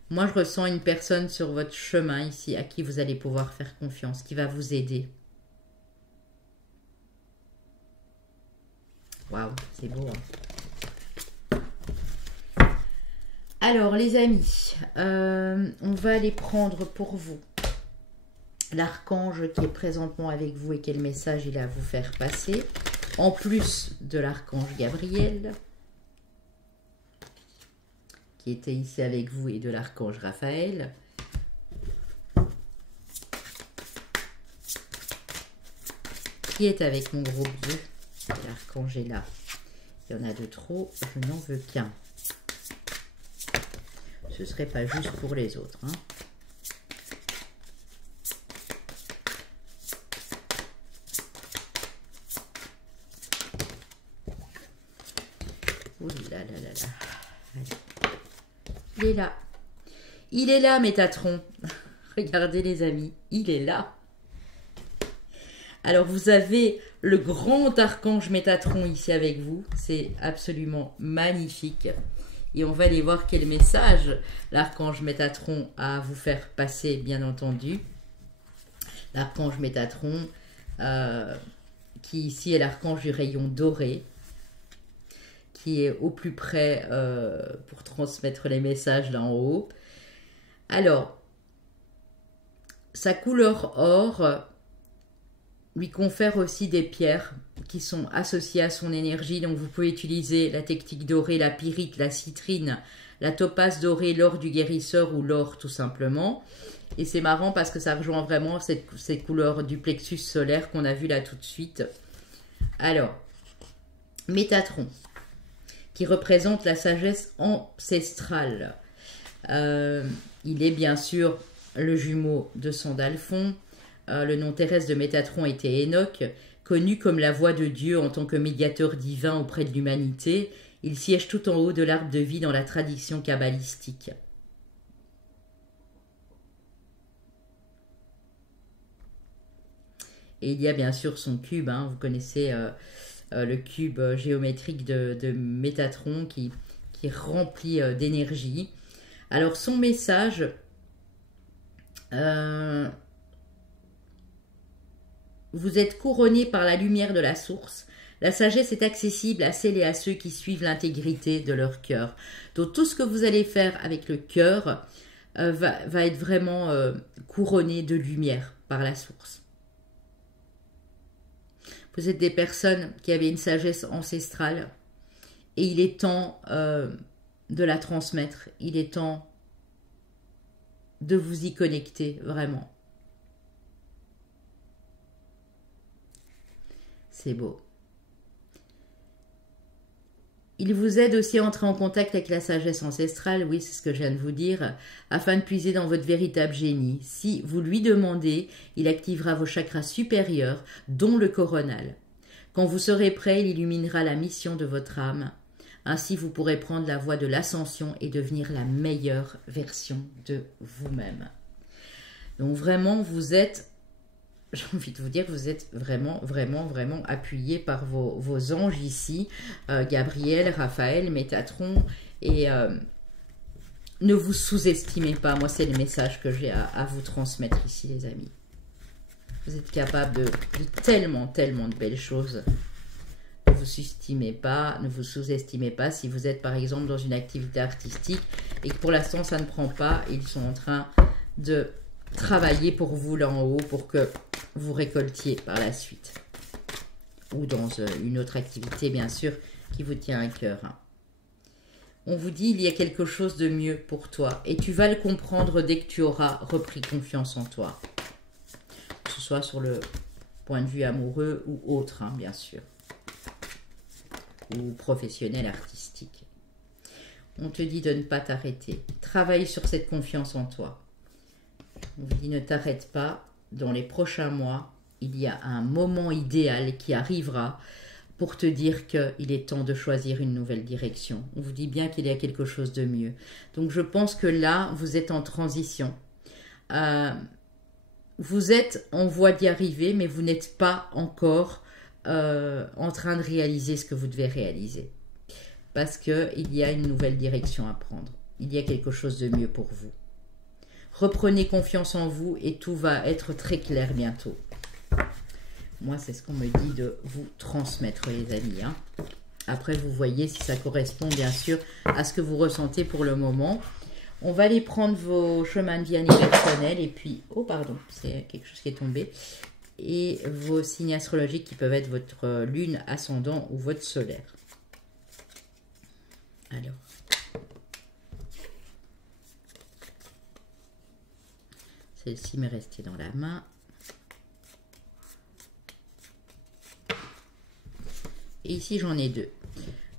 Moi, je ressens une personne sur votre chemin ici à qui vous allez pouvoir faire confiance, qui va vous aider. Waouh, c'est beau. Hein. Alors, les amis, on va aller prendre pour vous l'archange qui est présentement avec vous et quel message il a à vous faire passer, en plus de l'archange Gabriel, qui était ici avec vous, et de l'archange Raphaël. Qui est avec mon gros Dieu. L'archange est là. Il y en a de trop, je n'en veux qu'un. Ce ne serait pas juste pour les autres. Hein. Ouh là là là là. Allez. Il est là. Il est là, Métatron. Regardez les amis, il est là. Alors vous avez le grand archange Métatron ici avec vous. C'est absolument magnifique. Et on va aller voir quel message l'archange Métatron a à vous faire passer, bien entendu. L'archange Métatron, qui ici est l'archange du rayon doré, qui est au plus près pour transmettre les messages là en haut. Alors, sa couleur or lui confère aussi des pierres qui sont associées à son énergie. Donc, vous pouvez utiliser la technique dorée, la pyrite, la citrine, la topaze dorée, l'or du guérisseur ou l'or tout simplement. Et c'est marrant parce que ça rejoint vraiment cette couleur du plexus solaire qu'on a vu là tout de suite. Alors, Métatron, qui représente la sagesse ancestrale. Il est bien sûr le jumeau de Sandalphon. Le nom terrestre de Métatron était Enoch, connu comme la voix de Dieu en tant que médiateur divin auprès de l'humanité. Il siège tout en haut de l'arbre de vie dans la tradition kabbalistique. Et il y a bien sûr son cube, hein, vous connaissez le cube géométrique de Métatron qui est rempli d'énergie. Alors son message, vous êtes couronné par la lumière de la source. La sagesse est accessible à celles et à ceux qui suivent l'intégrité de leur cœur. Donc tout ce que vous allez faire avec le cœur va être vraiment couronné de lumière par la source. Vous êtes des personnes qui avaient une sagesse ancestrale et il est temps de la transmettre. Il est temps de vous y connecter vraiment. C'est beau. Il vous aide aussi à entrer en contact avec la sagesse ancestrale, oui, c'est ce que je viens de vous dire, afin de puiser dans votre véritable génie. Si vous lui demandez, il activera vos chakras supérieurs, dont le coronal. Quand vous serez prêt, il illuminera la mission de votre âme. Ainsi, vous pourrez prendre la voie de l'ascension et devenir la meilleure version de vous-même. Donc vraiment, vous êtes, j'ai envie de vous dire, vous êtes vraiment, vraiment, vraiment appuyé par vos anges ici, Gabriel, Raphaël, Métatron, et ne vous sous-estimez pas. Moi, c'est le message que j'ai à vous transmettre ici, les amis. Vous êtes capable de tellement, tellement de belles choses. Ne vous sous-estimez pas, ne vous sous-estimez pas. Si vous êtes, par exemple, dans une activité artistique et que pour l'instant, ça ne prend pas, ils sont en train de travailler pour vous là en haut pour que vous récoltiez par la suite. Ou dans une autre activité, bien sûr, qui vous tient à cœur. On vous dit, il y a quelque chose de mieux pour toi. Et tu vas le comprendre dès que tu auras repris confiance en toi. Que ce soit sur le point de vue amoureux ou autre, hein, bien sûr. Ou professionnel, artistique. On te dit de ne pas t'arrêter. Travaille sur cette confiance en toi. On vous dit, ne t'arrête pas. Dans les prochains mois, il y a un moment idéal qui arrivera pour te dire qu'il est temps de choisir une nouvelle direction. On vous dit bien qu'il y a quelque chose de mieux. Donc je pense que là, vous êtes en transition. Vous êtes en voie d'y arriver, mais vous n'êtes pas encore en train de réaliser ce que vous devez réaliser. Parce qu'il y a une nouvelle direction à prendre. Il y a quelque chose de mieux pour vous. Reprenez confiance en vous et tout va être très clair bientôt. Moi, c'est ce qu'on me dit de vous transmettre, les amis. Hein. Après, vous voyez si ça correspond, bien sûr, à ce que vous ressentez pour le moment. On va aller prendre vos chemins de vie personnels et puis... Oh, pardon, c'est quelque chose qui est tombé. Et vos signes astrologiques qui peuvent être votre lune, ascendant ou votre solaire. Alors... Celle-ci m'est restée dans la main. Et ici, j'en ai deux.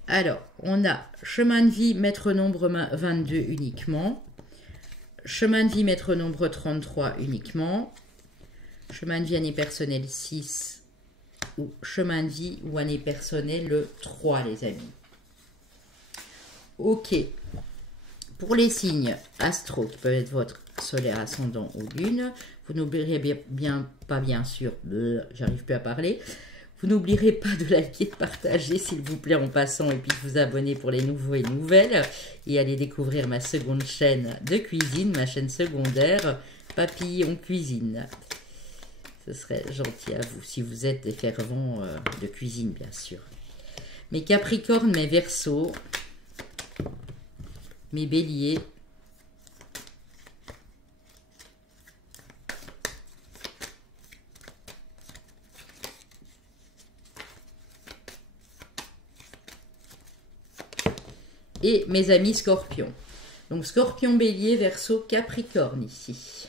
Alors, on a chemin de vie, maître nombre 22 uniquement. Chemin de vie, maître nombre 33 uniquement. Chemin de vie, année personnelle 6. Ou chemin de vie ou année personnelle le 3, les amis. Ok. Pour les signes astro, qui peuvent être votre solaire, ascendant ou lune, vous n'oublierez bien sûr, j'arrive plus à parler, vous n'oublierez pas de liker, de partager s'il vous plaît en passant et puis de vous abonner pour les nouveaux et nouvelles et aller découvrir ma seconde chaîne de cuisine, ma chaîne secondaire, Papillon Cuisine. Ce serait gentil à vous si vous êtes des fervents de cuisine bien sûr. Mes Capricornes, mes Verseaux, mes Béliers, et mes amis Scorpions. Donc Scorpion, Bélier, Verseau, Capricorne ici.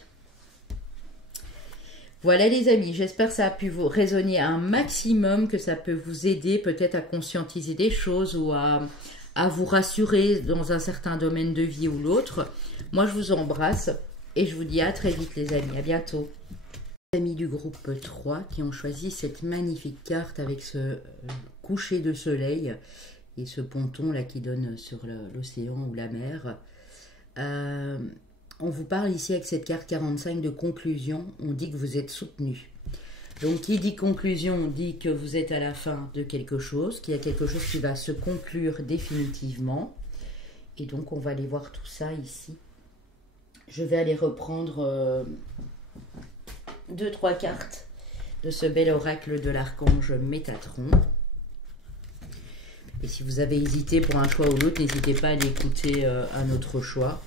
Voilà les amis, j'espère que ça a pu vous résonner un maximum, que ça peut vous aider peut-être à conscientiser des choses ou à vous rassurer dans un certain domaine de vie ou l'autre. Moi je vous embrasse et je vous dis à très vite les amis, à bientôt. Les amis du groupe 3 qui ont choisi cette magnifique carte avec ce coucher de soleil et ce ponton là qui donne sur l'océan ou la mer. On vous parle ici avec cette carte 45 de conclusion. On dit que vous êtes soutenu. Donc qui dit conclusion, on dit que vous êtes à la fin de quelque chose, qu'il y a quelque chose qui va se conclure définitivement. Et donc on va aller voir tout ça ici. Je vais aller reprendre 2-3 cartes de ce bel oracle de l'archange Métatron. Et si vous avez hésité pour un choix ou l'autre, n'hésitez pas à aller écouter un autre choix.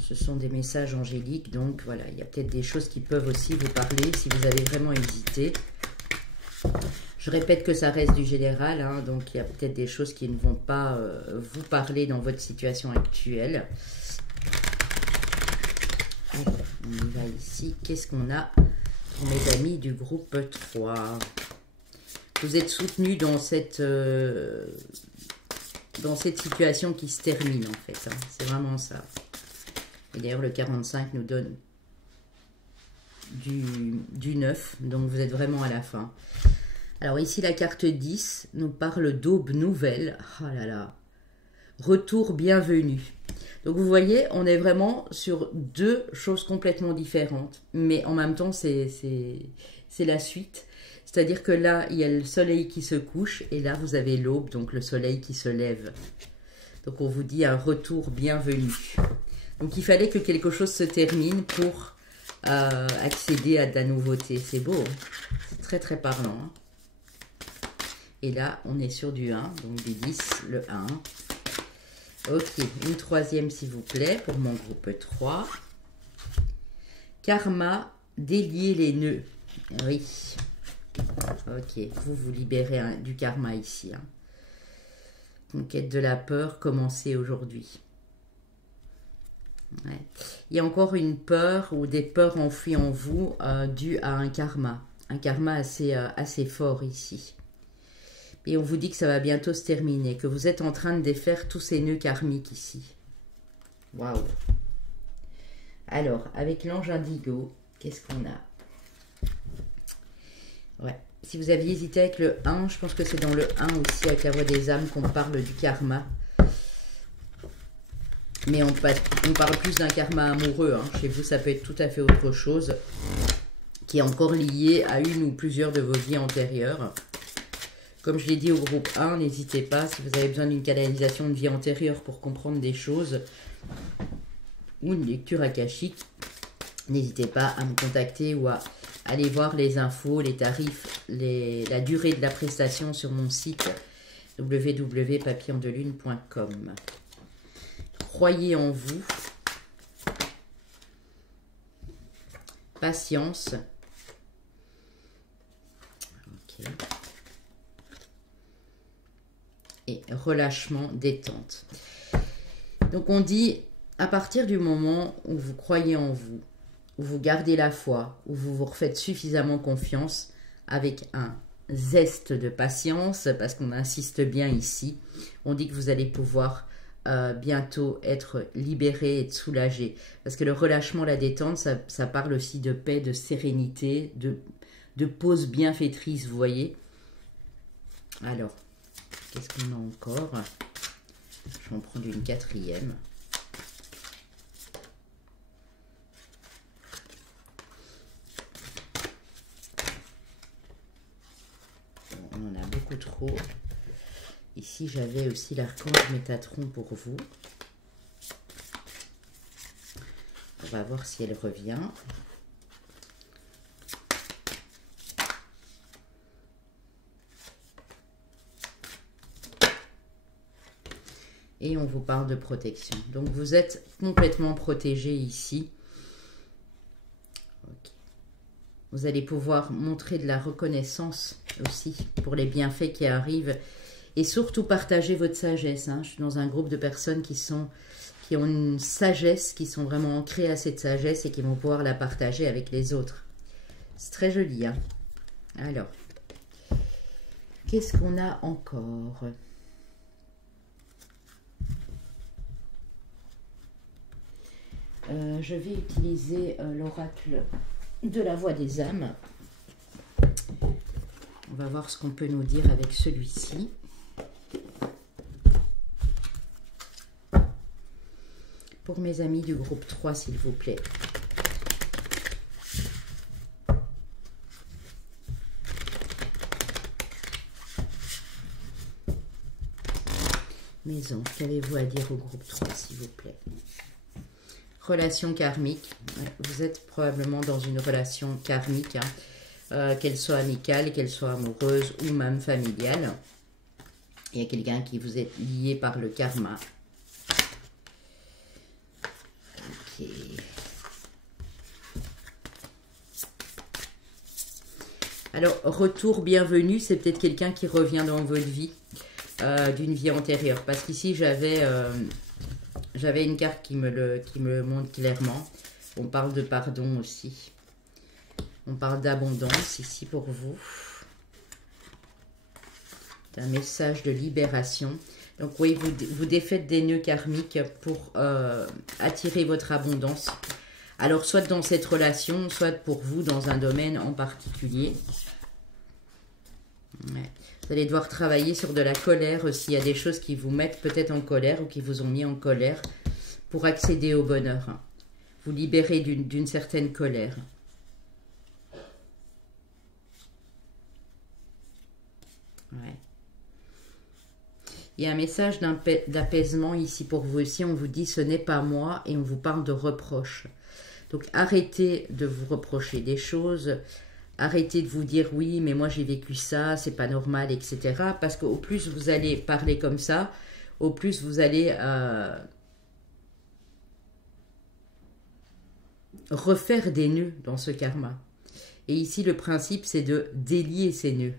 Ce sont des messages angéliques, donc voilà, il y a peut-être des choses qui peuvent aussi vous parler si vous avez vraiment hésité. Je répète que ça reste du général, hein, donc il y a peut-être des choses qui ne vont pas vous parler dans votre situation actuelle. Alors, on y va ici. Qu'est-ce qu'on a pour mes amis du groupe 3 ? Vous êtes soutenus dans cette situation qui se termine en fait. Hein. C'est vraiment ça. Et d'ailleurs le 45 nous donne du 9. Donc vous êtes vraiment à la fin. Alors ici la carte 10 nous parle d'aube nouvelle. Oh là là. Retour bienvenu. Donc vous voyez, on est vraiment sur deux choses complètement différentes. Mais en même temps c'est la suite. C'est-à-dire que là, il y a le soleil qui se couche et là, vous avez l'aube, donc le soleil qui se lève. Donc, on vous dit un retour bienvenu. Donc, il fallait que quelque chose se termine pour accéder à de la nouveauté. C'est beau, hein, c'est très, très parlant. Hein. Et là, on est sur du 1, donc du 10, le 1. Ok, une troisième, s'il vous plaît, pour mon groupe 3. Karma, délier les nœuds. Oui. Ok, vous libérez du karma ici. Hein. Conquête de la peur, commencez aujourd'hui. Ouais. Il y a encore une peur ou des peurs enfouies en vous dues à un karma assez fort ici. Et on vous dit que ça va bientôt se terminer, que vous êtes en train de défaire tous ces nœuds karmiques ici. Waouh! Alors, avec l'ange indigo, qu'est-ce qu'on a? Ouais, Si vous aviez hésité avec le 1, je pense que c'est dans le 1 aussi, avec la voix des âmes, qu'on parle du karma. Mais on parle plus d'un karma amoureux. Hein. Chez vous, ça peut être tout à fait autre chose, qui est encore lié à une ou plusieurs de vos vies antérieures. Comme je l'ai dit au groupe 1, n'hésitez pas, si vous avez besoin d'une canalisation de vie antérieure pour comprendre des choses, ou une lecture akashique, n'hésitez pas à me contacter ou à aller voir les infos, les tarifs, la durée de la prestation sur mon site www.papillondelune.com. Croyez en vous. Patience. Ok. Et relâchement, détente. Donc on dit, à partir du moment où vous croyez en vous, où vous gardez la foi, où vous vous refaites suffisamment confiance, avec un zeste de patience, parce qu'on insiste bien ici, on dit que vous allez pouvoir bientôt être libéré et soulagé. Parce que le relâchement, la détente, ça parle aussi de paix, de sérénité, de pause bienfaitrice, vous voyez. Alors, qu'est-ce qu'on a encore? Je vais en prendre une quatrième. On en a beaucoup trop. Ici, j'avais aussi l'archange Métatron pour vous. On va voir si elle revient. Et on vous parle de protection. Donc, vous êtes complètement protégé ici. Okay. Vous allez pouvoir montrer de la reconnaissance aussi pour les bienfaits qui arrivent. Et surtout, partagez votre sagesse. Hein. Je suis dans un groupe de personnes qui ont une sagesse, qui sont vraiment ancrées à cette sagesse et qui vont pouvoir la partager avec les autres. C'est très joli. Hein. Alors, qu'est-ce qu'on a encore? Je vais utiliser l'oracle de la voix des âmes. On va voir ce qu'on peut nous dire avec celui-ci. Pour mes amis du groupe 3, s'il vous plaît. Mes anges, qu'avez-vous à dire au groupe 3, s'il vous plaît? Relation karmique. Vous êtes probablement dans une relation karmique, hein, qu'elle soit amicale, qu'elle soit amoureuse ou même familiale. Il y a quelqu'un qui vous est lié par le karma. Ok. Alors, retour, bienvenue, c'est peut-être quelqu'un qui revient dans votre vie, d'une vie antérieure. Parce qu'ici, j'avais une carte qui me le montre clairement. On parle de pardon aussi. On parle d'abondance ici pour vous. C'est un message de libération. Donc oui, vous défaites des nœuds karmiques pour attirer votre abondance. Alors soit dans cette relation, soit pour vous dans un domaine en particulier. Ouais. Vous allez devoir travailler sur de la colère aussi. Il y a des choses qui vous mettent peut-être en colère ou qui vous ont mis en colère pour accéder au bonheur. Vous libérer d'une certaine colère. Ouais. Il y a un message d'apaisement ici pour vous aussi. On vous dit ce n'est pas moi et on vous parle de reproches. Donc arrêtez de vous reprocher des choses. Arrêtez de vous dire oui mais moi j'ai vécu ça, c'est pas normal, etc. Parce qu'au plus vous allez parler comme ça, au plus vous allez refaire des nœuds dans ce karma. Et ici le principe c'est de délier ces nœuds.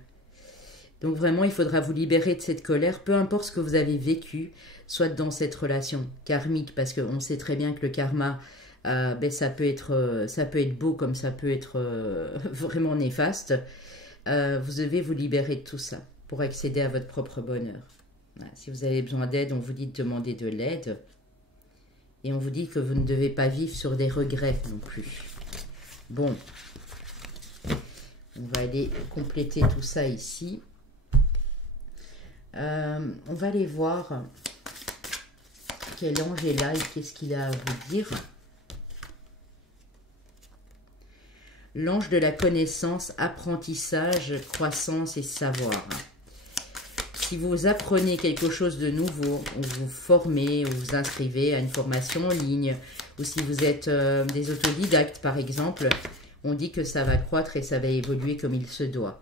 Donc vraiment, il faudra vous libérer de cette colère, peu importe ce que vous avez vécu, soit dans cette relation karmique, parce qu'on sait très bien que le karma, ça peut être beau comme ça peut être vraiment néfaste. Vous devez vous libérer de tout ça pour accéder à votre propre bonheur. Voilà. Si vous avez besoin d'aide, on vous dit de demander de l'aide. Et on vous dit que vous ne devez pas vivre sur des regrets non plus. Bon. On va aller compléter tout ça ici. On va aller voir quel ange est là et qu'est-ce qu'il a à vous dire. L'ange de la connaissance, apprentissage, croissance et savoir. Si vous apprenez quelque chose de nouveau, ou vous formez, ou vous inscrivez à une formation en ligne, ou si vous êtes des autodidactes par exemple, on dit que ça va croître et ça va évoluer comme il se doit.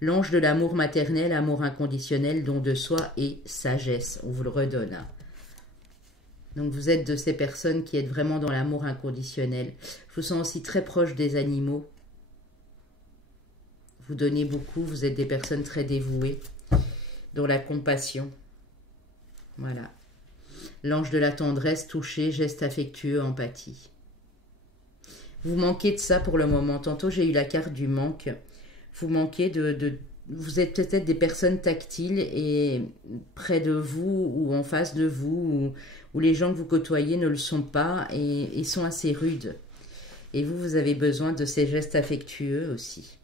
L'ange de l'amour maternel, amour inconditionnel, don de soi et sagesse. On vous le redonne. Donc vous êtes de ces personnes qui êtes vraiment dans l'amour inconditionnel. Je vous sens aussi très proche des animaux. Vous donnez beaucoup, vous êtes des personnes très dévouées. Dans la compassion. Voilà. L'ange de la tendresse, toucher, geste affectueux, empathie. Vous manquez de ça pour le moment. Tantôt j'ai eu la carte du manque. Vous manquez vous êtes peut-être des personnes tactiles et près de vous ou en face de vous ou les gens que vous côtoyez ne le sont pas et sont assez rudes. Et vous avez besoin de ces gestes affectueux aussi.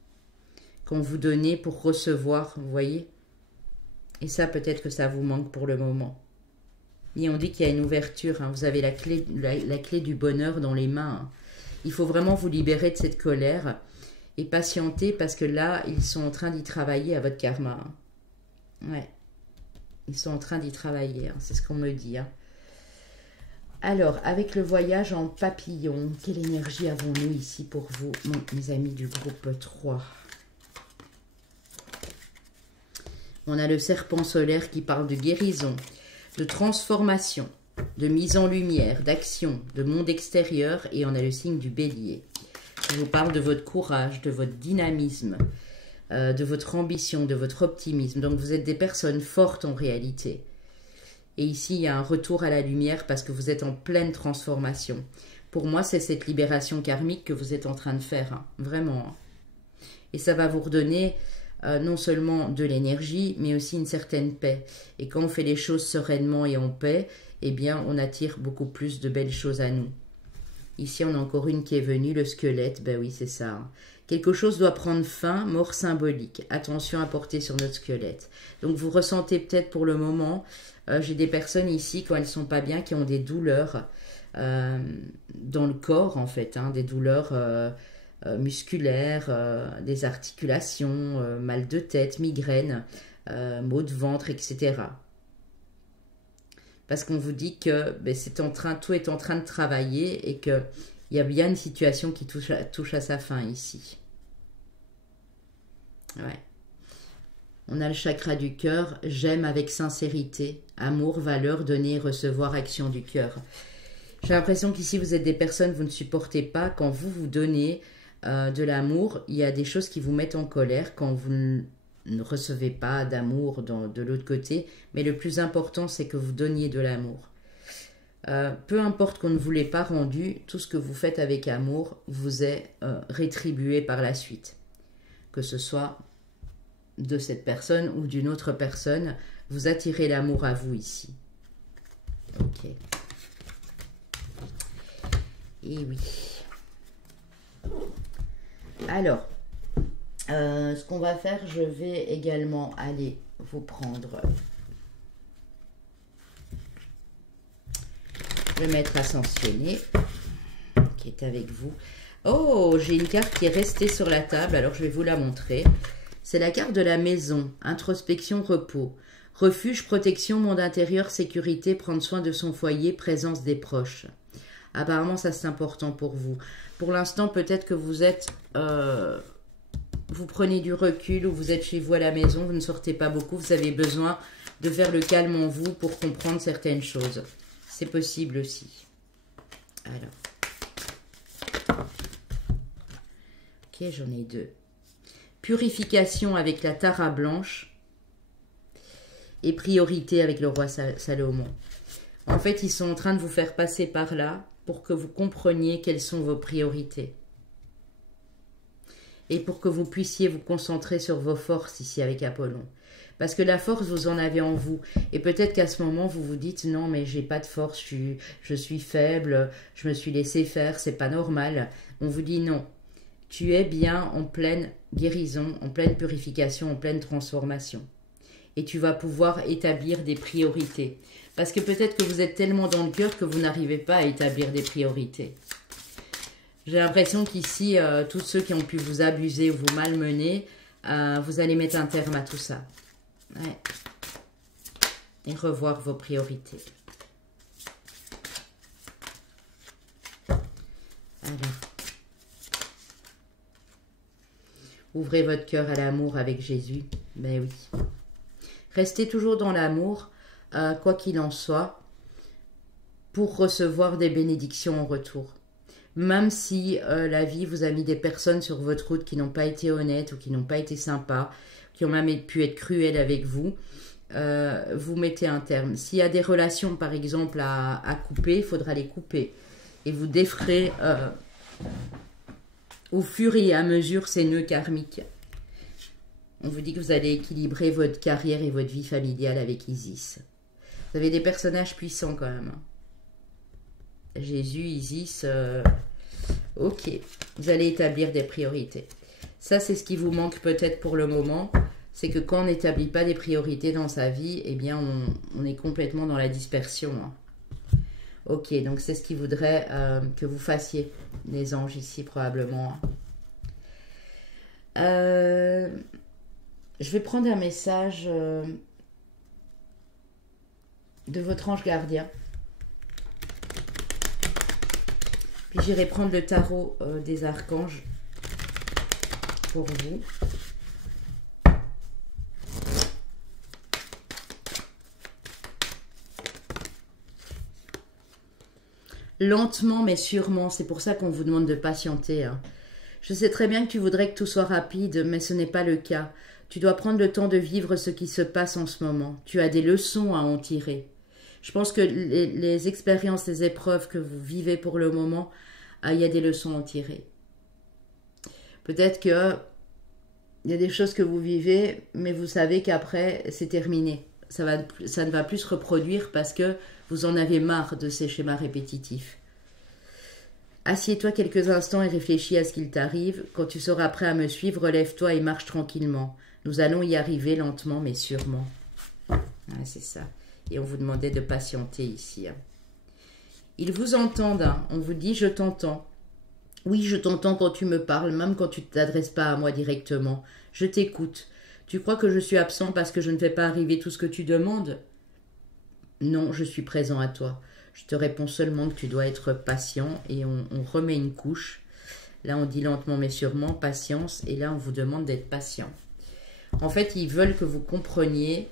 Qu'on vous donnez pour recevoir, vous voyez. Et ça, peut-être que ça vous manque pour le moment. Et on dit qu'il y a une ouverture. Hein. Vous avez la clé du bonheur dans les mains. Hein. Il faut vraiment vous libérer de cette colère. Et patienter parce que là, ils sont en train d'y travailler à votre karma. Ouais. Ils sont en train d'y travailler, hein. C'est ce qu'on me dit. Hein. Alors, avec le voyage en papillon, quelle énergie avons-nous ici pour vous, mes amis du groupe 3? On a le serpent solaire qui parle de guérison, de transformation, de mise en lumière, d'action, de monde extérieur. Et on a le signe du bélier. Je vous parle de votre courage, de votre dynamisme, de votre ambition, de votre optimisme. Donc vous êtes des personnes fortes en réalité. Et ici, il y a un retour à la lumière parce que vous êtes en pleine transformation. Pour moi, c'est cette libération karmique que vous êtes en train de faire. Hein, vraiment. Hein. Et ça va vous redonner non seulement de l'énergie, mais aussi une certaine paix. Et quand on fait les choses sereinement et en paix, eh bien, on attire beaucoup plus de belles choses à nous. Ici, on a encore une qui est venue, le squelette. Ben oui, c'est ça. Hein. Quelque chose doit prendre fin, mort symbolique. Attention à porter sur notre squelette. Donc, vous ressentez peut-être pour le moment, j'ai des personnes ici, quand elles ne sont pas bien, qui ont des douleurs dans le corps, en fait. Hein, des douleurs musculaires, des articulations, mal de tête, migraines, maux de ventre, etc. Parce qu'on vous dit que ben, tout est en train de travailler et qu'il y a bien une situation qui touche à sa fin ici. Ouais. On a le chakra du cœur, j'aime avec sincérité, amour, valeur, donner, recevoir, action du cœur. J'ai l'impression qu'ici vous êtes des personnes, vous ne supportez pas, quand vous donnez de l'amour, il y a des choses qui vous mettent en colère quand vous ne recevez pas d'amour de l'autre côté, mais le plus important, c'est que vous donniez de l'amour. Peu importe qu'on ne vous l'ait pas rendu, tout ce que vous faites avec amour vous est rétribué par la suite. Que ce soit de cette personne ou d'une autre personne, vous attirez l'amour à vous ici. Ok. Et oui. Alors, ce qu'on va faire, je vais également aller vous prendre le maître ascensionné qui est avec vous. Oh, j'ai une carte qui est restée sur la table, alors je vais vous la montrer. C'est la carte de la maison, introspection, repos, refuge, protection, monde intérieur, sécurité, prendre soin de son foyer, présence des proches. Apparemment, ça c'est important pour vous. Pour l'instant, peut-être que vous êtes... vous prenez du recul ou vous êtes chez vous à la maison, vous ne sortez pas beaucoup, vous avez besoin de faire le calme en vous pour comprendre certaines choses. C'est possible aussi. Alors. Ok, j'en ai deux. Purification avec la Tara blanche et priorité avec le roi Salomon. En fait, ils sont en train de vous faire passer par là pour que vous compreniez quelles sont vos priorités. Et pour que vous puissiez vous concentrer sur vos forces ici avec Apollon. Parce que la force, vous en avez en vous. Et peut-être qu'à ce moment, vous vous dites, non, mais j'ai pas de force, je suis faible, je me suis laissé faire, c'est pas normal. On vous dit non. tu es bien en pleine guérison, en pleine purification, en pleine transformation. Et tu vas pouvoir établir des priorités. Parce que peut-être que vous êtes tellement dans le cœur que vous n'arrivez pas à établir des priorités. J'ai l'impression qu'ici, tous ceux qui ont pu vous abuser ou vous malmener, vous allez mettre un terme à tout ça. Ouais. Et revoir vos priorités. Alors. Ouvrez votre cœur à l'amour avec Jésus. Ben oui. Restez toujours dans l'amour, quoi qu'il en soit, pour recevoir des bénédictions en retour. Même si la vie vous a mis des personnes sur votre route qui n'ont pas été honnêtes ou qui n'ont pas été sympas, qui ont même pu être cruelles avec vous, vous mettez un terme. S'il y a des relations, par exemple, à couper, il faudra les couper. Et vous déferez au fur et à mesure ces nœuds karmiques. On vous dit que vous allez équilibrer votre carrière et votre vie familiale avec Isis. Vous avez des personnages puissants quand même. Jésus, Isis, ok. Vous allez établir des priorités. Ça, c'est ce qui vous manque peut-être pour le moment. C'est que quand on n'établit pas des priorités dans sa vie, eh bien, on est complètement dans la dispersion. Hein. Ok, donc c'est ce qu'il voudrait que vous fassiez, les anges ici, probablement. Je vais prendre un message de votre ange gardien. Puis j'irai prendre le tarot des archanges pour vous. Lentement mais sûrement, c'est pour ça qu'on vous demande de patienter. Hein. Je sais très bien que tu voudrais que tout soit rapide, mais ce n'est pas le cas. Tu dois prendre le temps de vivre ce qui se passe en ce moment. Tu as des leçons à en tirer. Je pense que les expériences, les épreuves que vous vivez pour le moment, il y a des leçons à en tirer. Peut-être que il y a des choses que vous vivez, mais vous savez qu'après, c'est terminé. Ça ne va plus se reproduire parce que vous en avez marre de ces schémas répétitifs. Assieds-toi quelques instants et réfléchis à ce qu'il t'arrive. Quand tu seras prêt à me suivre, lève-toi et marche tranquillement. Nous allons y arriver lentement mais sûrement. Ah, c'est ça. Et on vous demandait de patienter ici. Hein. Ils vous entendent. Hein. On vous dit « je t'entends ». Oui, je t'entends quand tu me parles, même quand tu ne t'adresses pas à moi directement. Je t'écoute. Tu crois que je suis absent parce que je ne fais pas arriver tout ce que tu demandes? Non, je suis présent à toi. Je te réponds seulement que tu dois être patient et on remet une couche. Là, on dit lentement mais sûrement, patience. Et là, on vous demande d'être patient. En fait, ils veulent que vous compreniez,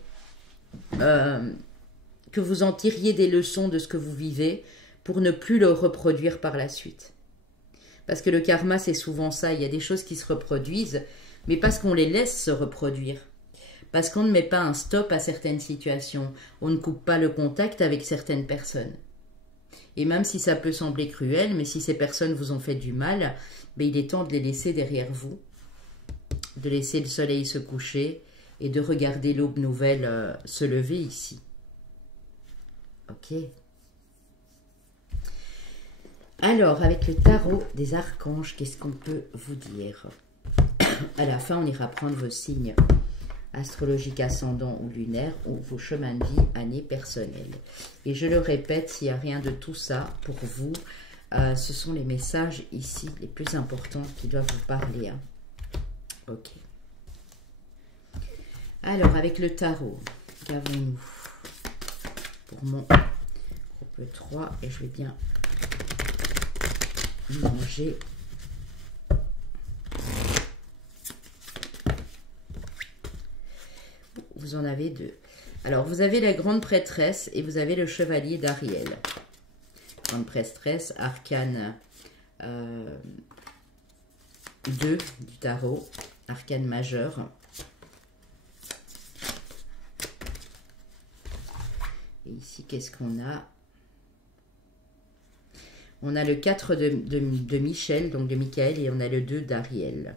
que vous en tiriez des leçons de ce que vous vivez pour ne plus le reproduire par la suite. Parce que le karma, c'est souvent ça. Il y a des choses qui se reproduisent, mais parce qu'on les laisse se reproduire. Parce qu'on ne met pas un stop à certaines situations. On ne coupe pas le contact avec certaines personnes. Et même si ça peut sembler cruel, mais si ces personnes vous ont fait du mal, ben il est temps de les laisser derrière vous. De laisser le soleil se coucher et de regarder l'aube nouvelle se lever ici. Ok. Alors, avec le tarot des archanges, qu'est-ce qu'on peut vous dire? À la fin, on ira prendre vos signes astrologiques ascendants ou lunaires ou vos chemins de vie, années personnelles. Et je le répète, s'il n'y a rien de tout ça pour vous, ce sont les messages ici les plus importants qui doivent vous parler. Hein. Ok. Alors, avec le tarot, qu'avons-nous pour mon groupe 3? Et je vais bien mélanger. Vous en avez deux. Alors, vous avez la grande prêtresse et vous avez le chevalier d'Ariel. Grande prêtresse, arcane 2 du tarot, arcane majeur. Et ici, qu'est-ce qu'on a? On a le 4 de Michel, donc de Michael, et on a le 2 d'Ariel.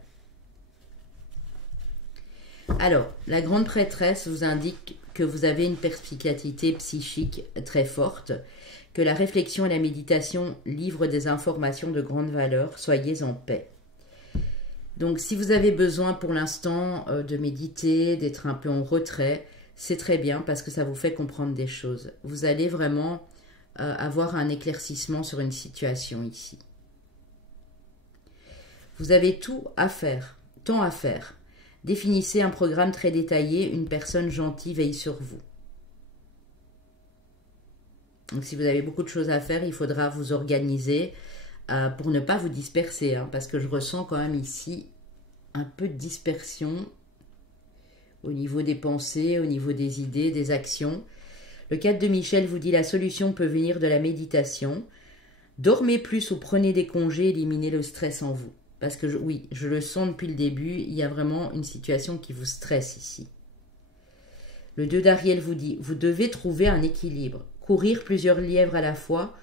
Alors, la grande prêtresse vous indique que vous avez une perspicacité psychique très forte, que la réflexion et la méditation livrent des informations de grande valeur. Soyez en paix. Donc, si vous avez besoin pour l'instant de méditer, d'être un peu en retrait, c'est très bien parce que ça vous fait comprendre des choses. Vous allez vraiment avoir un éclaircissement sur une situation ici. Vous avez tout à faire, tant à faire. Définissez un programme très détaillé, une personne gentille veille sur vous. Donc si vous avez beaucoup de choses à faire, il faudra vous organiser pour ne pas vous disperser, hein, parce que je ressens quand même ici un peu de dispersion au niveau des pensées, au niveau des idées, des actions. Le 4 de Michel vous dit la solution peut venir de la méditation. Dormez plus ou prenez des congés, éliminez le stress en vous. Parce que oui, je le sens depuis le début, il y a vraiment une situation qui vous stresse ici. Le 2 d'Ariel vous dit, vous devez trouver un équilibre. Courir plusieurs lièvres à la fois,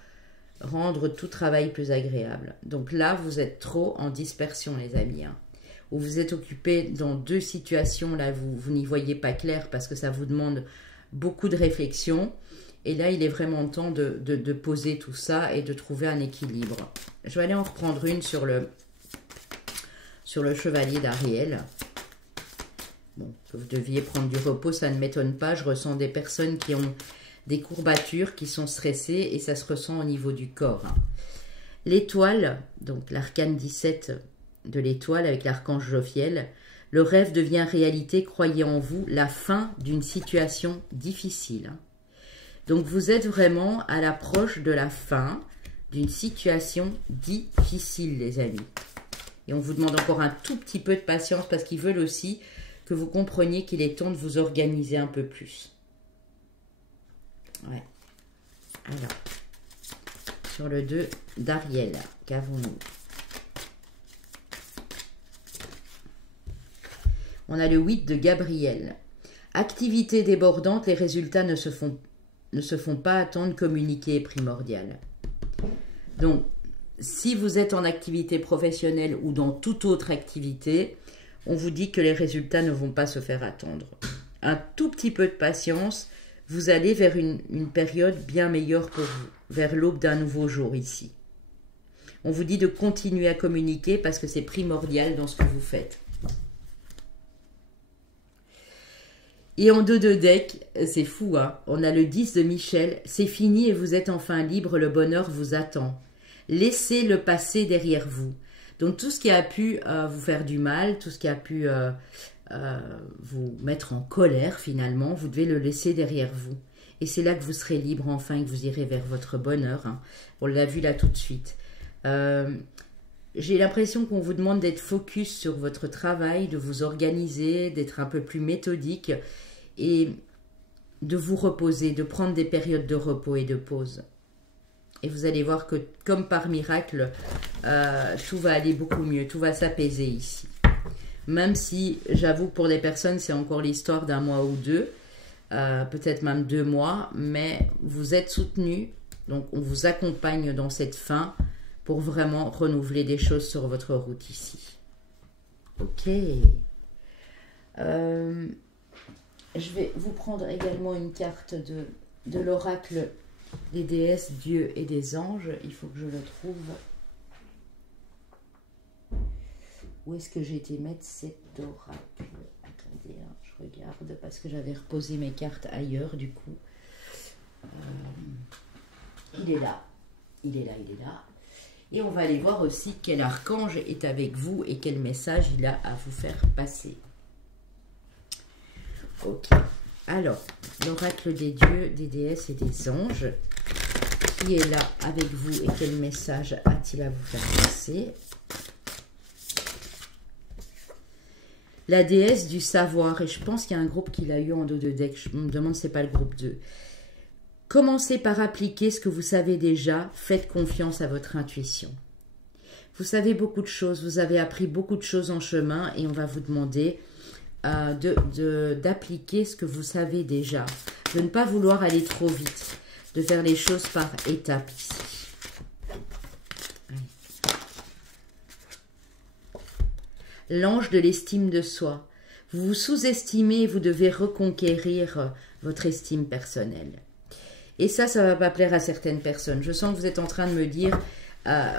rendre tout travail plus agréable. Donc là, vous êtes trop en dispersion, les amis. Hein. Ou vous êtes occupé dans deux situations, là, vous n'y voyez pas clair parce que ça vous demande beaucoup de réflexion. Et là, il est vraiment temps de poser tout ça et de trouver un équilibre. Je vais aller en reprendre une sur le chevalier d'Ariel. Bon, que vous deviez prendre du repos, ça ne m'étonne pas. Je ressens des personnes qui ont des courbatures, qui sont stressées, et ça se ressent au niveau du corps. L'étoile, donc l'arcane 17 de l'étoile avec l'archange Jophiel, le rêve devient réalité, croyez en vous, la fin d'une situation difficile. Donc vous êtes vraiment à l'approche de la fin d'une situation difficile, les amis. Et on vous demande encore un tout petit peu de patience parce qu'ils veulent aussi que vous compreniez qu'il est temps de vous organiser un peu plus. Ouais. Alors, sur le 2 d'Ariel, qu'avons-nous? On a le 8 de Gabriel. Activité débordante, les résultats ne se font pas attendre, communiquer est primordial. Donc, si vous êtes en activité professionnelle ou dans toute autre activité, on vous dit que les résultats ne vont pas se faire attendre. Un tout petit peu de patience, vous allez vers une période bien meilleure pour vous, vers l'aube d'un nouveau jour ici. On vous dit de continuer à communiquer parce que c'est primordial dans ce que vous faites. Et en 2 de deck, c'est fou, hein, on a le 10 de Michel, c'est fini et vous êtes enfin libre, le bonheur vous attend. Laissez le passé derrière vous. Donc tout ce qui a pu vous faire du mal, tout ce qui a pu vous mettre en colère finalement, vous devez le laisser derrière vous. Et c'est là que vous serez libre enfin et que vous irez vers votre bonheur. Hein. On l'a vu là tout de suite. J'ai l'impression qu'on vous demande d'être focus sur votre travail, de vous organiser, d'être un peu plus méthodique et de vous reposer, de prendre des périodes de repos et de pause. Et vous allez voir que, comme par miracle, tout va aller beaucoup mieux, tout va s'apaiser ici. Même si, j'avoue, pour des personnes, c'est encore l'histoire d'un mois ou deux, peut-être même 2 mois, mais vous êtes soutenus, donc on vous accompagne dans cette fin pour vraiment renouveler des choses sur votre route ici. Ok. Je vais vous prendre également une carte de l'oracle des déesses, dieux et des anges. Il faut que je le trouve. Où est-ce que j'ai été mettre cet oracle? Attendez, hein, je regarde parce que j'avais reposé mes cartes ailleurs du coup. Il est là. Il est là, il est là. Et on va aller voir aussi quel archange est avec vous et quel message il a à vous faire passer. Ok. Alors, l'oracle des dieux, des déesses et des anges, qui est là avec vous et quel message a-t-il à vous faire passer? La déesse du savoir, et je pense qu'il y a un groupe qui l'a eu en 2 de deck, je me demande si ce n'est pas le groupe 2. Commencez par appliquer ce que vous savez déjà, faites confiance à votre intuition. Vous savez beaucoup de choses, vous avez appris beaucoup de choses en chemin et on va vous demander d'appliquer ce que vous savez déjà, de ne pas vouloir aller trop vite, de faire les choses par étapes ici. L'ange de l'estime de soi. Vous vous sous-estimez et vous devez reconquérir votre estime personnelle. Et ça va pas plaire à certaines personnes. Je sens que vous êtes en train de me dire,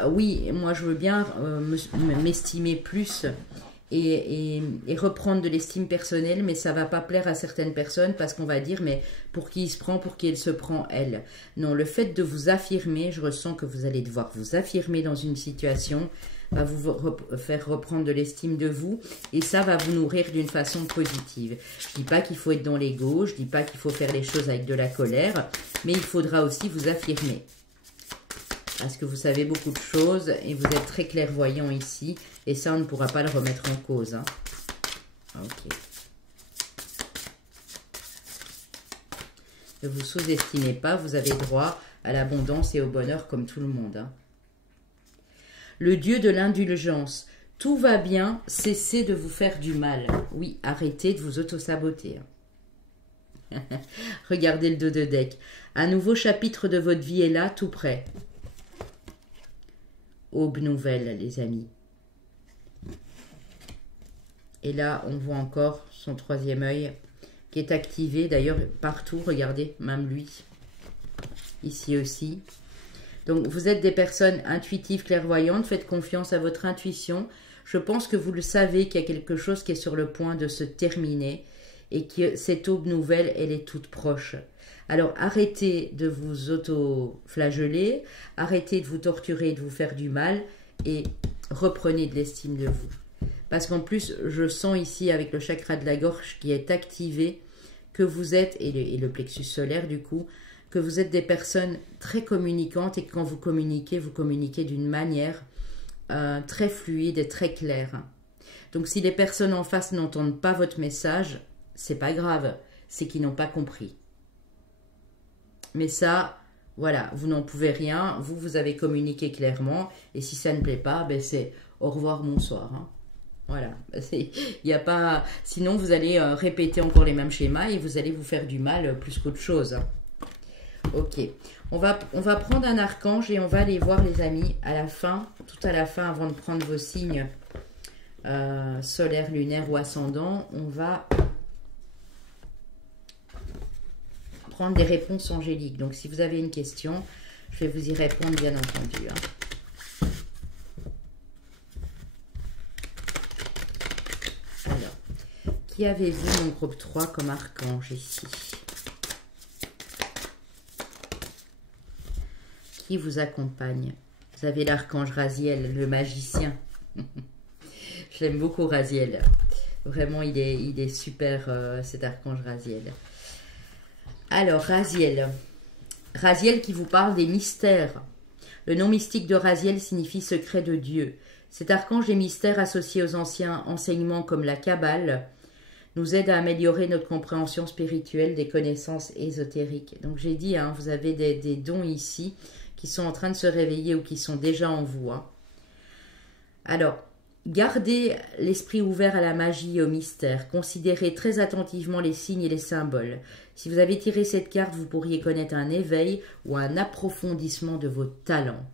Oui, moi je veux bien m'estimer plus et reprendre de l'estime personnelle, mais ça va pas plaire à certaines personnes parce qu'on va dire, mais pour qui il se prend, pour qui elle se prend, elle. Non, le fait de vous affirmer, je ressens que vous allez devoir vous affirmer dans une situation, va vous faire reprendre de l'estime de vous et ça va vous nourrir d'une façon positive. Je dis pas qu'il faut être dans l'ego, je dis pas qu'il faut faire les choses avec de la colère, mais il faudra aussi vous affirmer. Parce que vous savez beaucoup de choses et vous êtes très clairvoyant ici. Et ça, on ne pourra pas le remettre en cause. Hein. Ok. Ne vous sous-estimez pas, vous avez droit à l'abondance et au bonheur comme tout le monde. Hein. Le dieu de l'indulgence. Tout va bien, cessez de vous faire du mal. Oui, arrêtez de vous auto-saboter. Regardez le dos de deck. Un nouveau chapitre de votre vie est là, tout près. Aube nouvelle, les amis. Et là, on voit encore son troisième œil qui est activé. D'ailleurs, partout, regardez, même lui. Ici aussi. Donc, vous êtes des personnes intuitives, clairvoyantes. Faites confiance à votre intuition. Je pense que vous le savez qu'il y a quelque chose qui est sur le point de se terminer. Et que cette aube nouvelle, elle est toute proche. Alors, arrêtez de vous auto-flageller, arrêtez de vous torturer, de vous faire du mal et reprenez de l'estime de vous. Parce qu'en plus, je sens ici avec le chakra de la gorge qui est activé que vous êtes, et le plexus solaire du coup, que vous êtes des personnes très communicantes et que quand vous communiquez d'une manière très fluide et très claire. Donc, si les personnes en face n'entendent pas votre message, c'est pas grave, c'est qu'ils n'ont pas compris. Mais ça, voilà, vous n'en pouvez rien. Vous avez communiqué clairement. Et si ça ne plaît pas, ben c'est au revoir, bonsoir. Hein. Voilà. Y a pas... Sinon, vous allez répéter encore les mêmes schémas et vous allez vous faire du mal plus qu'autre chose. Hein. Ok. On va prendre un archange et on va aller voir les amis à la fin, tout à la fin, avant de prendre vos signes solaires, lunaires ou ascendants. On va des réponses angéliques. Donc, si vous avez une question, je vais vous y répondre, bien entendu. Hein. Alors, qui avez-vous, mon groupe 3, comme archange ici? Qui vous accompagne? Vous avez l'archange Raziel, le magicien. Je l'aime beaucoup, Raziel. Vraiment, il est super, cet archange Raziel. Alors, Raziel. Raziel qui vous parle des mystères. Le nom mystique de Raziel signifie secret de Dieu. Cet archange des mystères associés aux anciens enseignements comme la Kabbale nous aide à améliorer notre compréhension spirituelle des connaissances ésotériques. Donc, j'ai dit, hein, vous avez des dons ici qui sont en train de se réveiller ou qui sont déjà en vous. Hein. Alors, gardez l'esprit ouvert à la magie et au mystère. Considérez très attentivement les signes et les symboles. Si vous avez tiré cette carte, vous pourriez connaître un éveil ou un approfondissement de vos talents.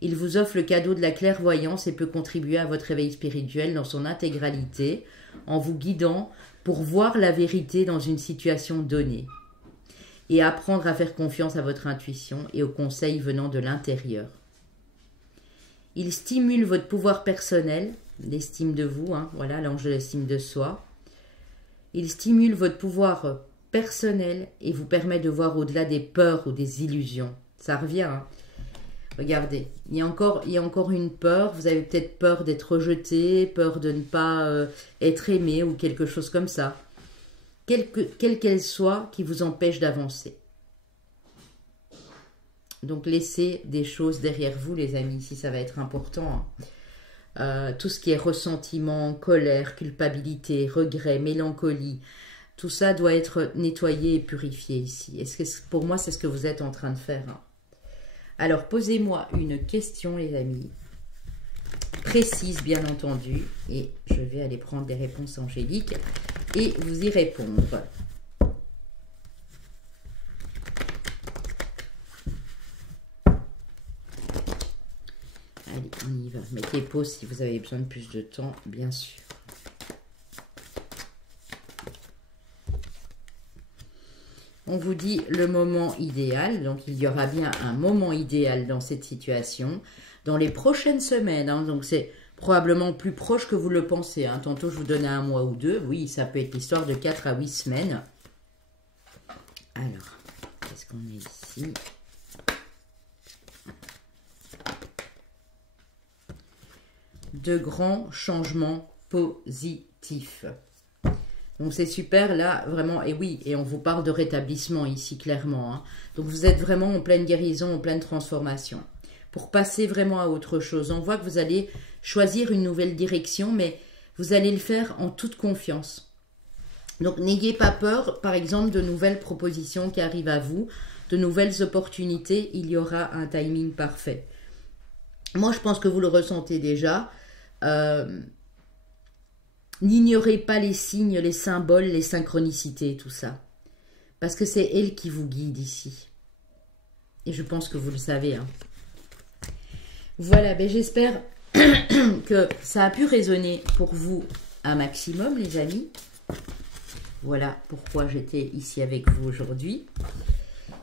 Il vous offre le cadeau de la clairvoyance et peut contribuer à votre éveil spirituel dans son intégralité en vous guidant pour voir la vérité dans une situation donnée et apprendre à faire confiance à votre intuition et aux conseils venant de l'intérieur. Il stimule votre pouvoir personnel, l'estime de vous, hein, voilà l'ange de l'estime de soi. Il stimule votre pouvoir personnel et vous permet de voir au-delà des peurs ou des illusions. Ça revient, hein. Regardez, il y a encore une peur. Vous avez peut-être peur d'être rejeté, peur de ne pas être aimé ou quelque chose comme ça. Quelle qu'elle soit, qui vous empêche d'avancer. Donc, laissez des choses derrière vous, les amis, si ça va être important. Hein. Tout ce qui est ressentiment, colère, culpabilité, regret, mélancolie, tout ça doit être nettoyé et purifié ici. Pour moi, c'est ce que vous êtes en train de faire. Hein. Alors, posez-moi une question, les amis, précise, bien entendu, et je vais aller prendre des réponses angéliques et vous y répondre. Allez, on y va. Mettez pause si vous avez besoin de plus de temps, bien sûr. on vous dit le moment idéal. Donc, il y aura bien un moment idéal dans cette situation dans les prochaines semaines. Hein. Donc, c'est probablement plus proche que vous le pensez. Hein. Tantôt, je vous donnais un mois ou deux. Oui, ça peut être l'histoire de 4 à 8 semaines. Alors, qu'est-ce qu'on est ici? De grands changements positifs. Donc c'est super là, vraiment, et oui, et on vous parle de rétablissement ici, clairement. Hein. Donc vous êtes vraiment en pleine guérison, en pleine transformation. Pour passer vraiment à autre chose, on voit que vous allez choisir une nouvelle direction, mais vous allez le faire en toute confiance. Donc n'ayez pas peur, par exemple, de nouvelles propositions qui arrivent à vous, de nouvelles opportunités, il y aura un timing parfait. Moi, je pense que vous le ressentez déjà. N'ignorez pas les signes, les symboles, les synchronicités, tout ça. Parce que c'est elle qui vous guide ici. Et je pense que vous le savez. Hein. Voilà, ben j'espère que ça a pu résonner pour vous un maximum, les amis. Voilà pourquoi j'étais ici avec vous aujourd'hui.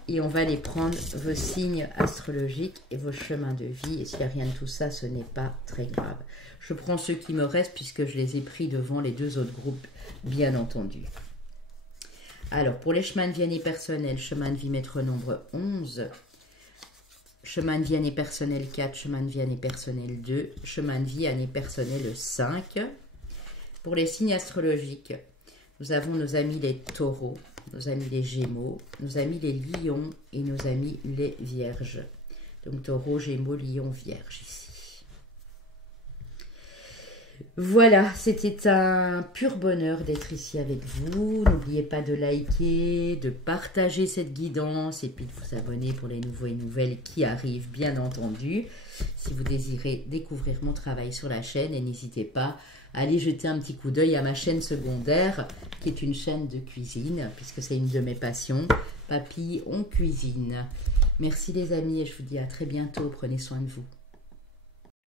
Et on va aller prendre vos signes astrologiques et vos chemins de vie. Et s'il n'y a rien de tout ça, ce n'est pas très grave. Je prends ceux qui me restent puisque je les ai pris devant les deux autres groupes, bien entendu. Alors, pour les chemins de vie année personnelle, chemin de vie maître nombre 11, chemin de vie année personnelle 4, chemin de vie année personnelle 2, chemin de vie année personnelle 5. Pour les signes astrologiques, nous avons nos amis les taureaux, nos amis les gémeaux, nos amis les lions et nos amis les vierges. Donc taureau, gémeaux, lion, vierge ici. Voilà, c'était un pur bonheur d'être ici avec vous. N'oubliez pas de liker, de partager cette guidance et puis de vous abonner pour les nouveaux et nouvelles qui arrivent, bien entendu. Si vous désirez découvrir mon travail sur la chaîne, et n'hésitez pas à aller jeter un petit coup d'œil à ma chaîne secondaire, qui est une chaîne de cuisine, puisque c'est une de mes passions. Papy, on cuisine. Merci les amis et je vous dis à très bientôt. Prenez soin de vous.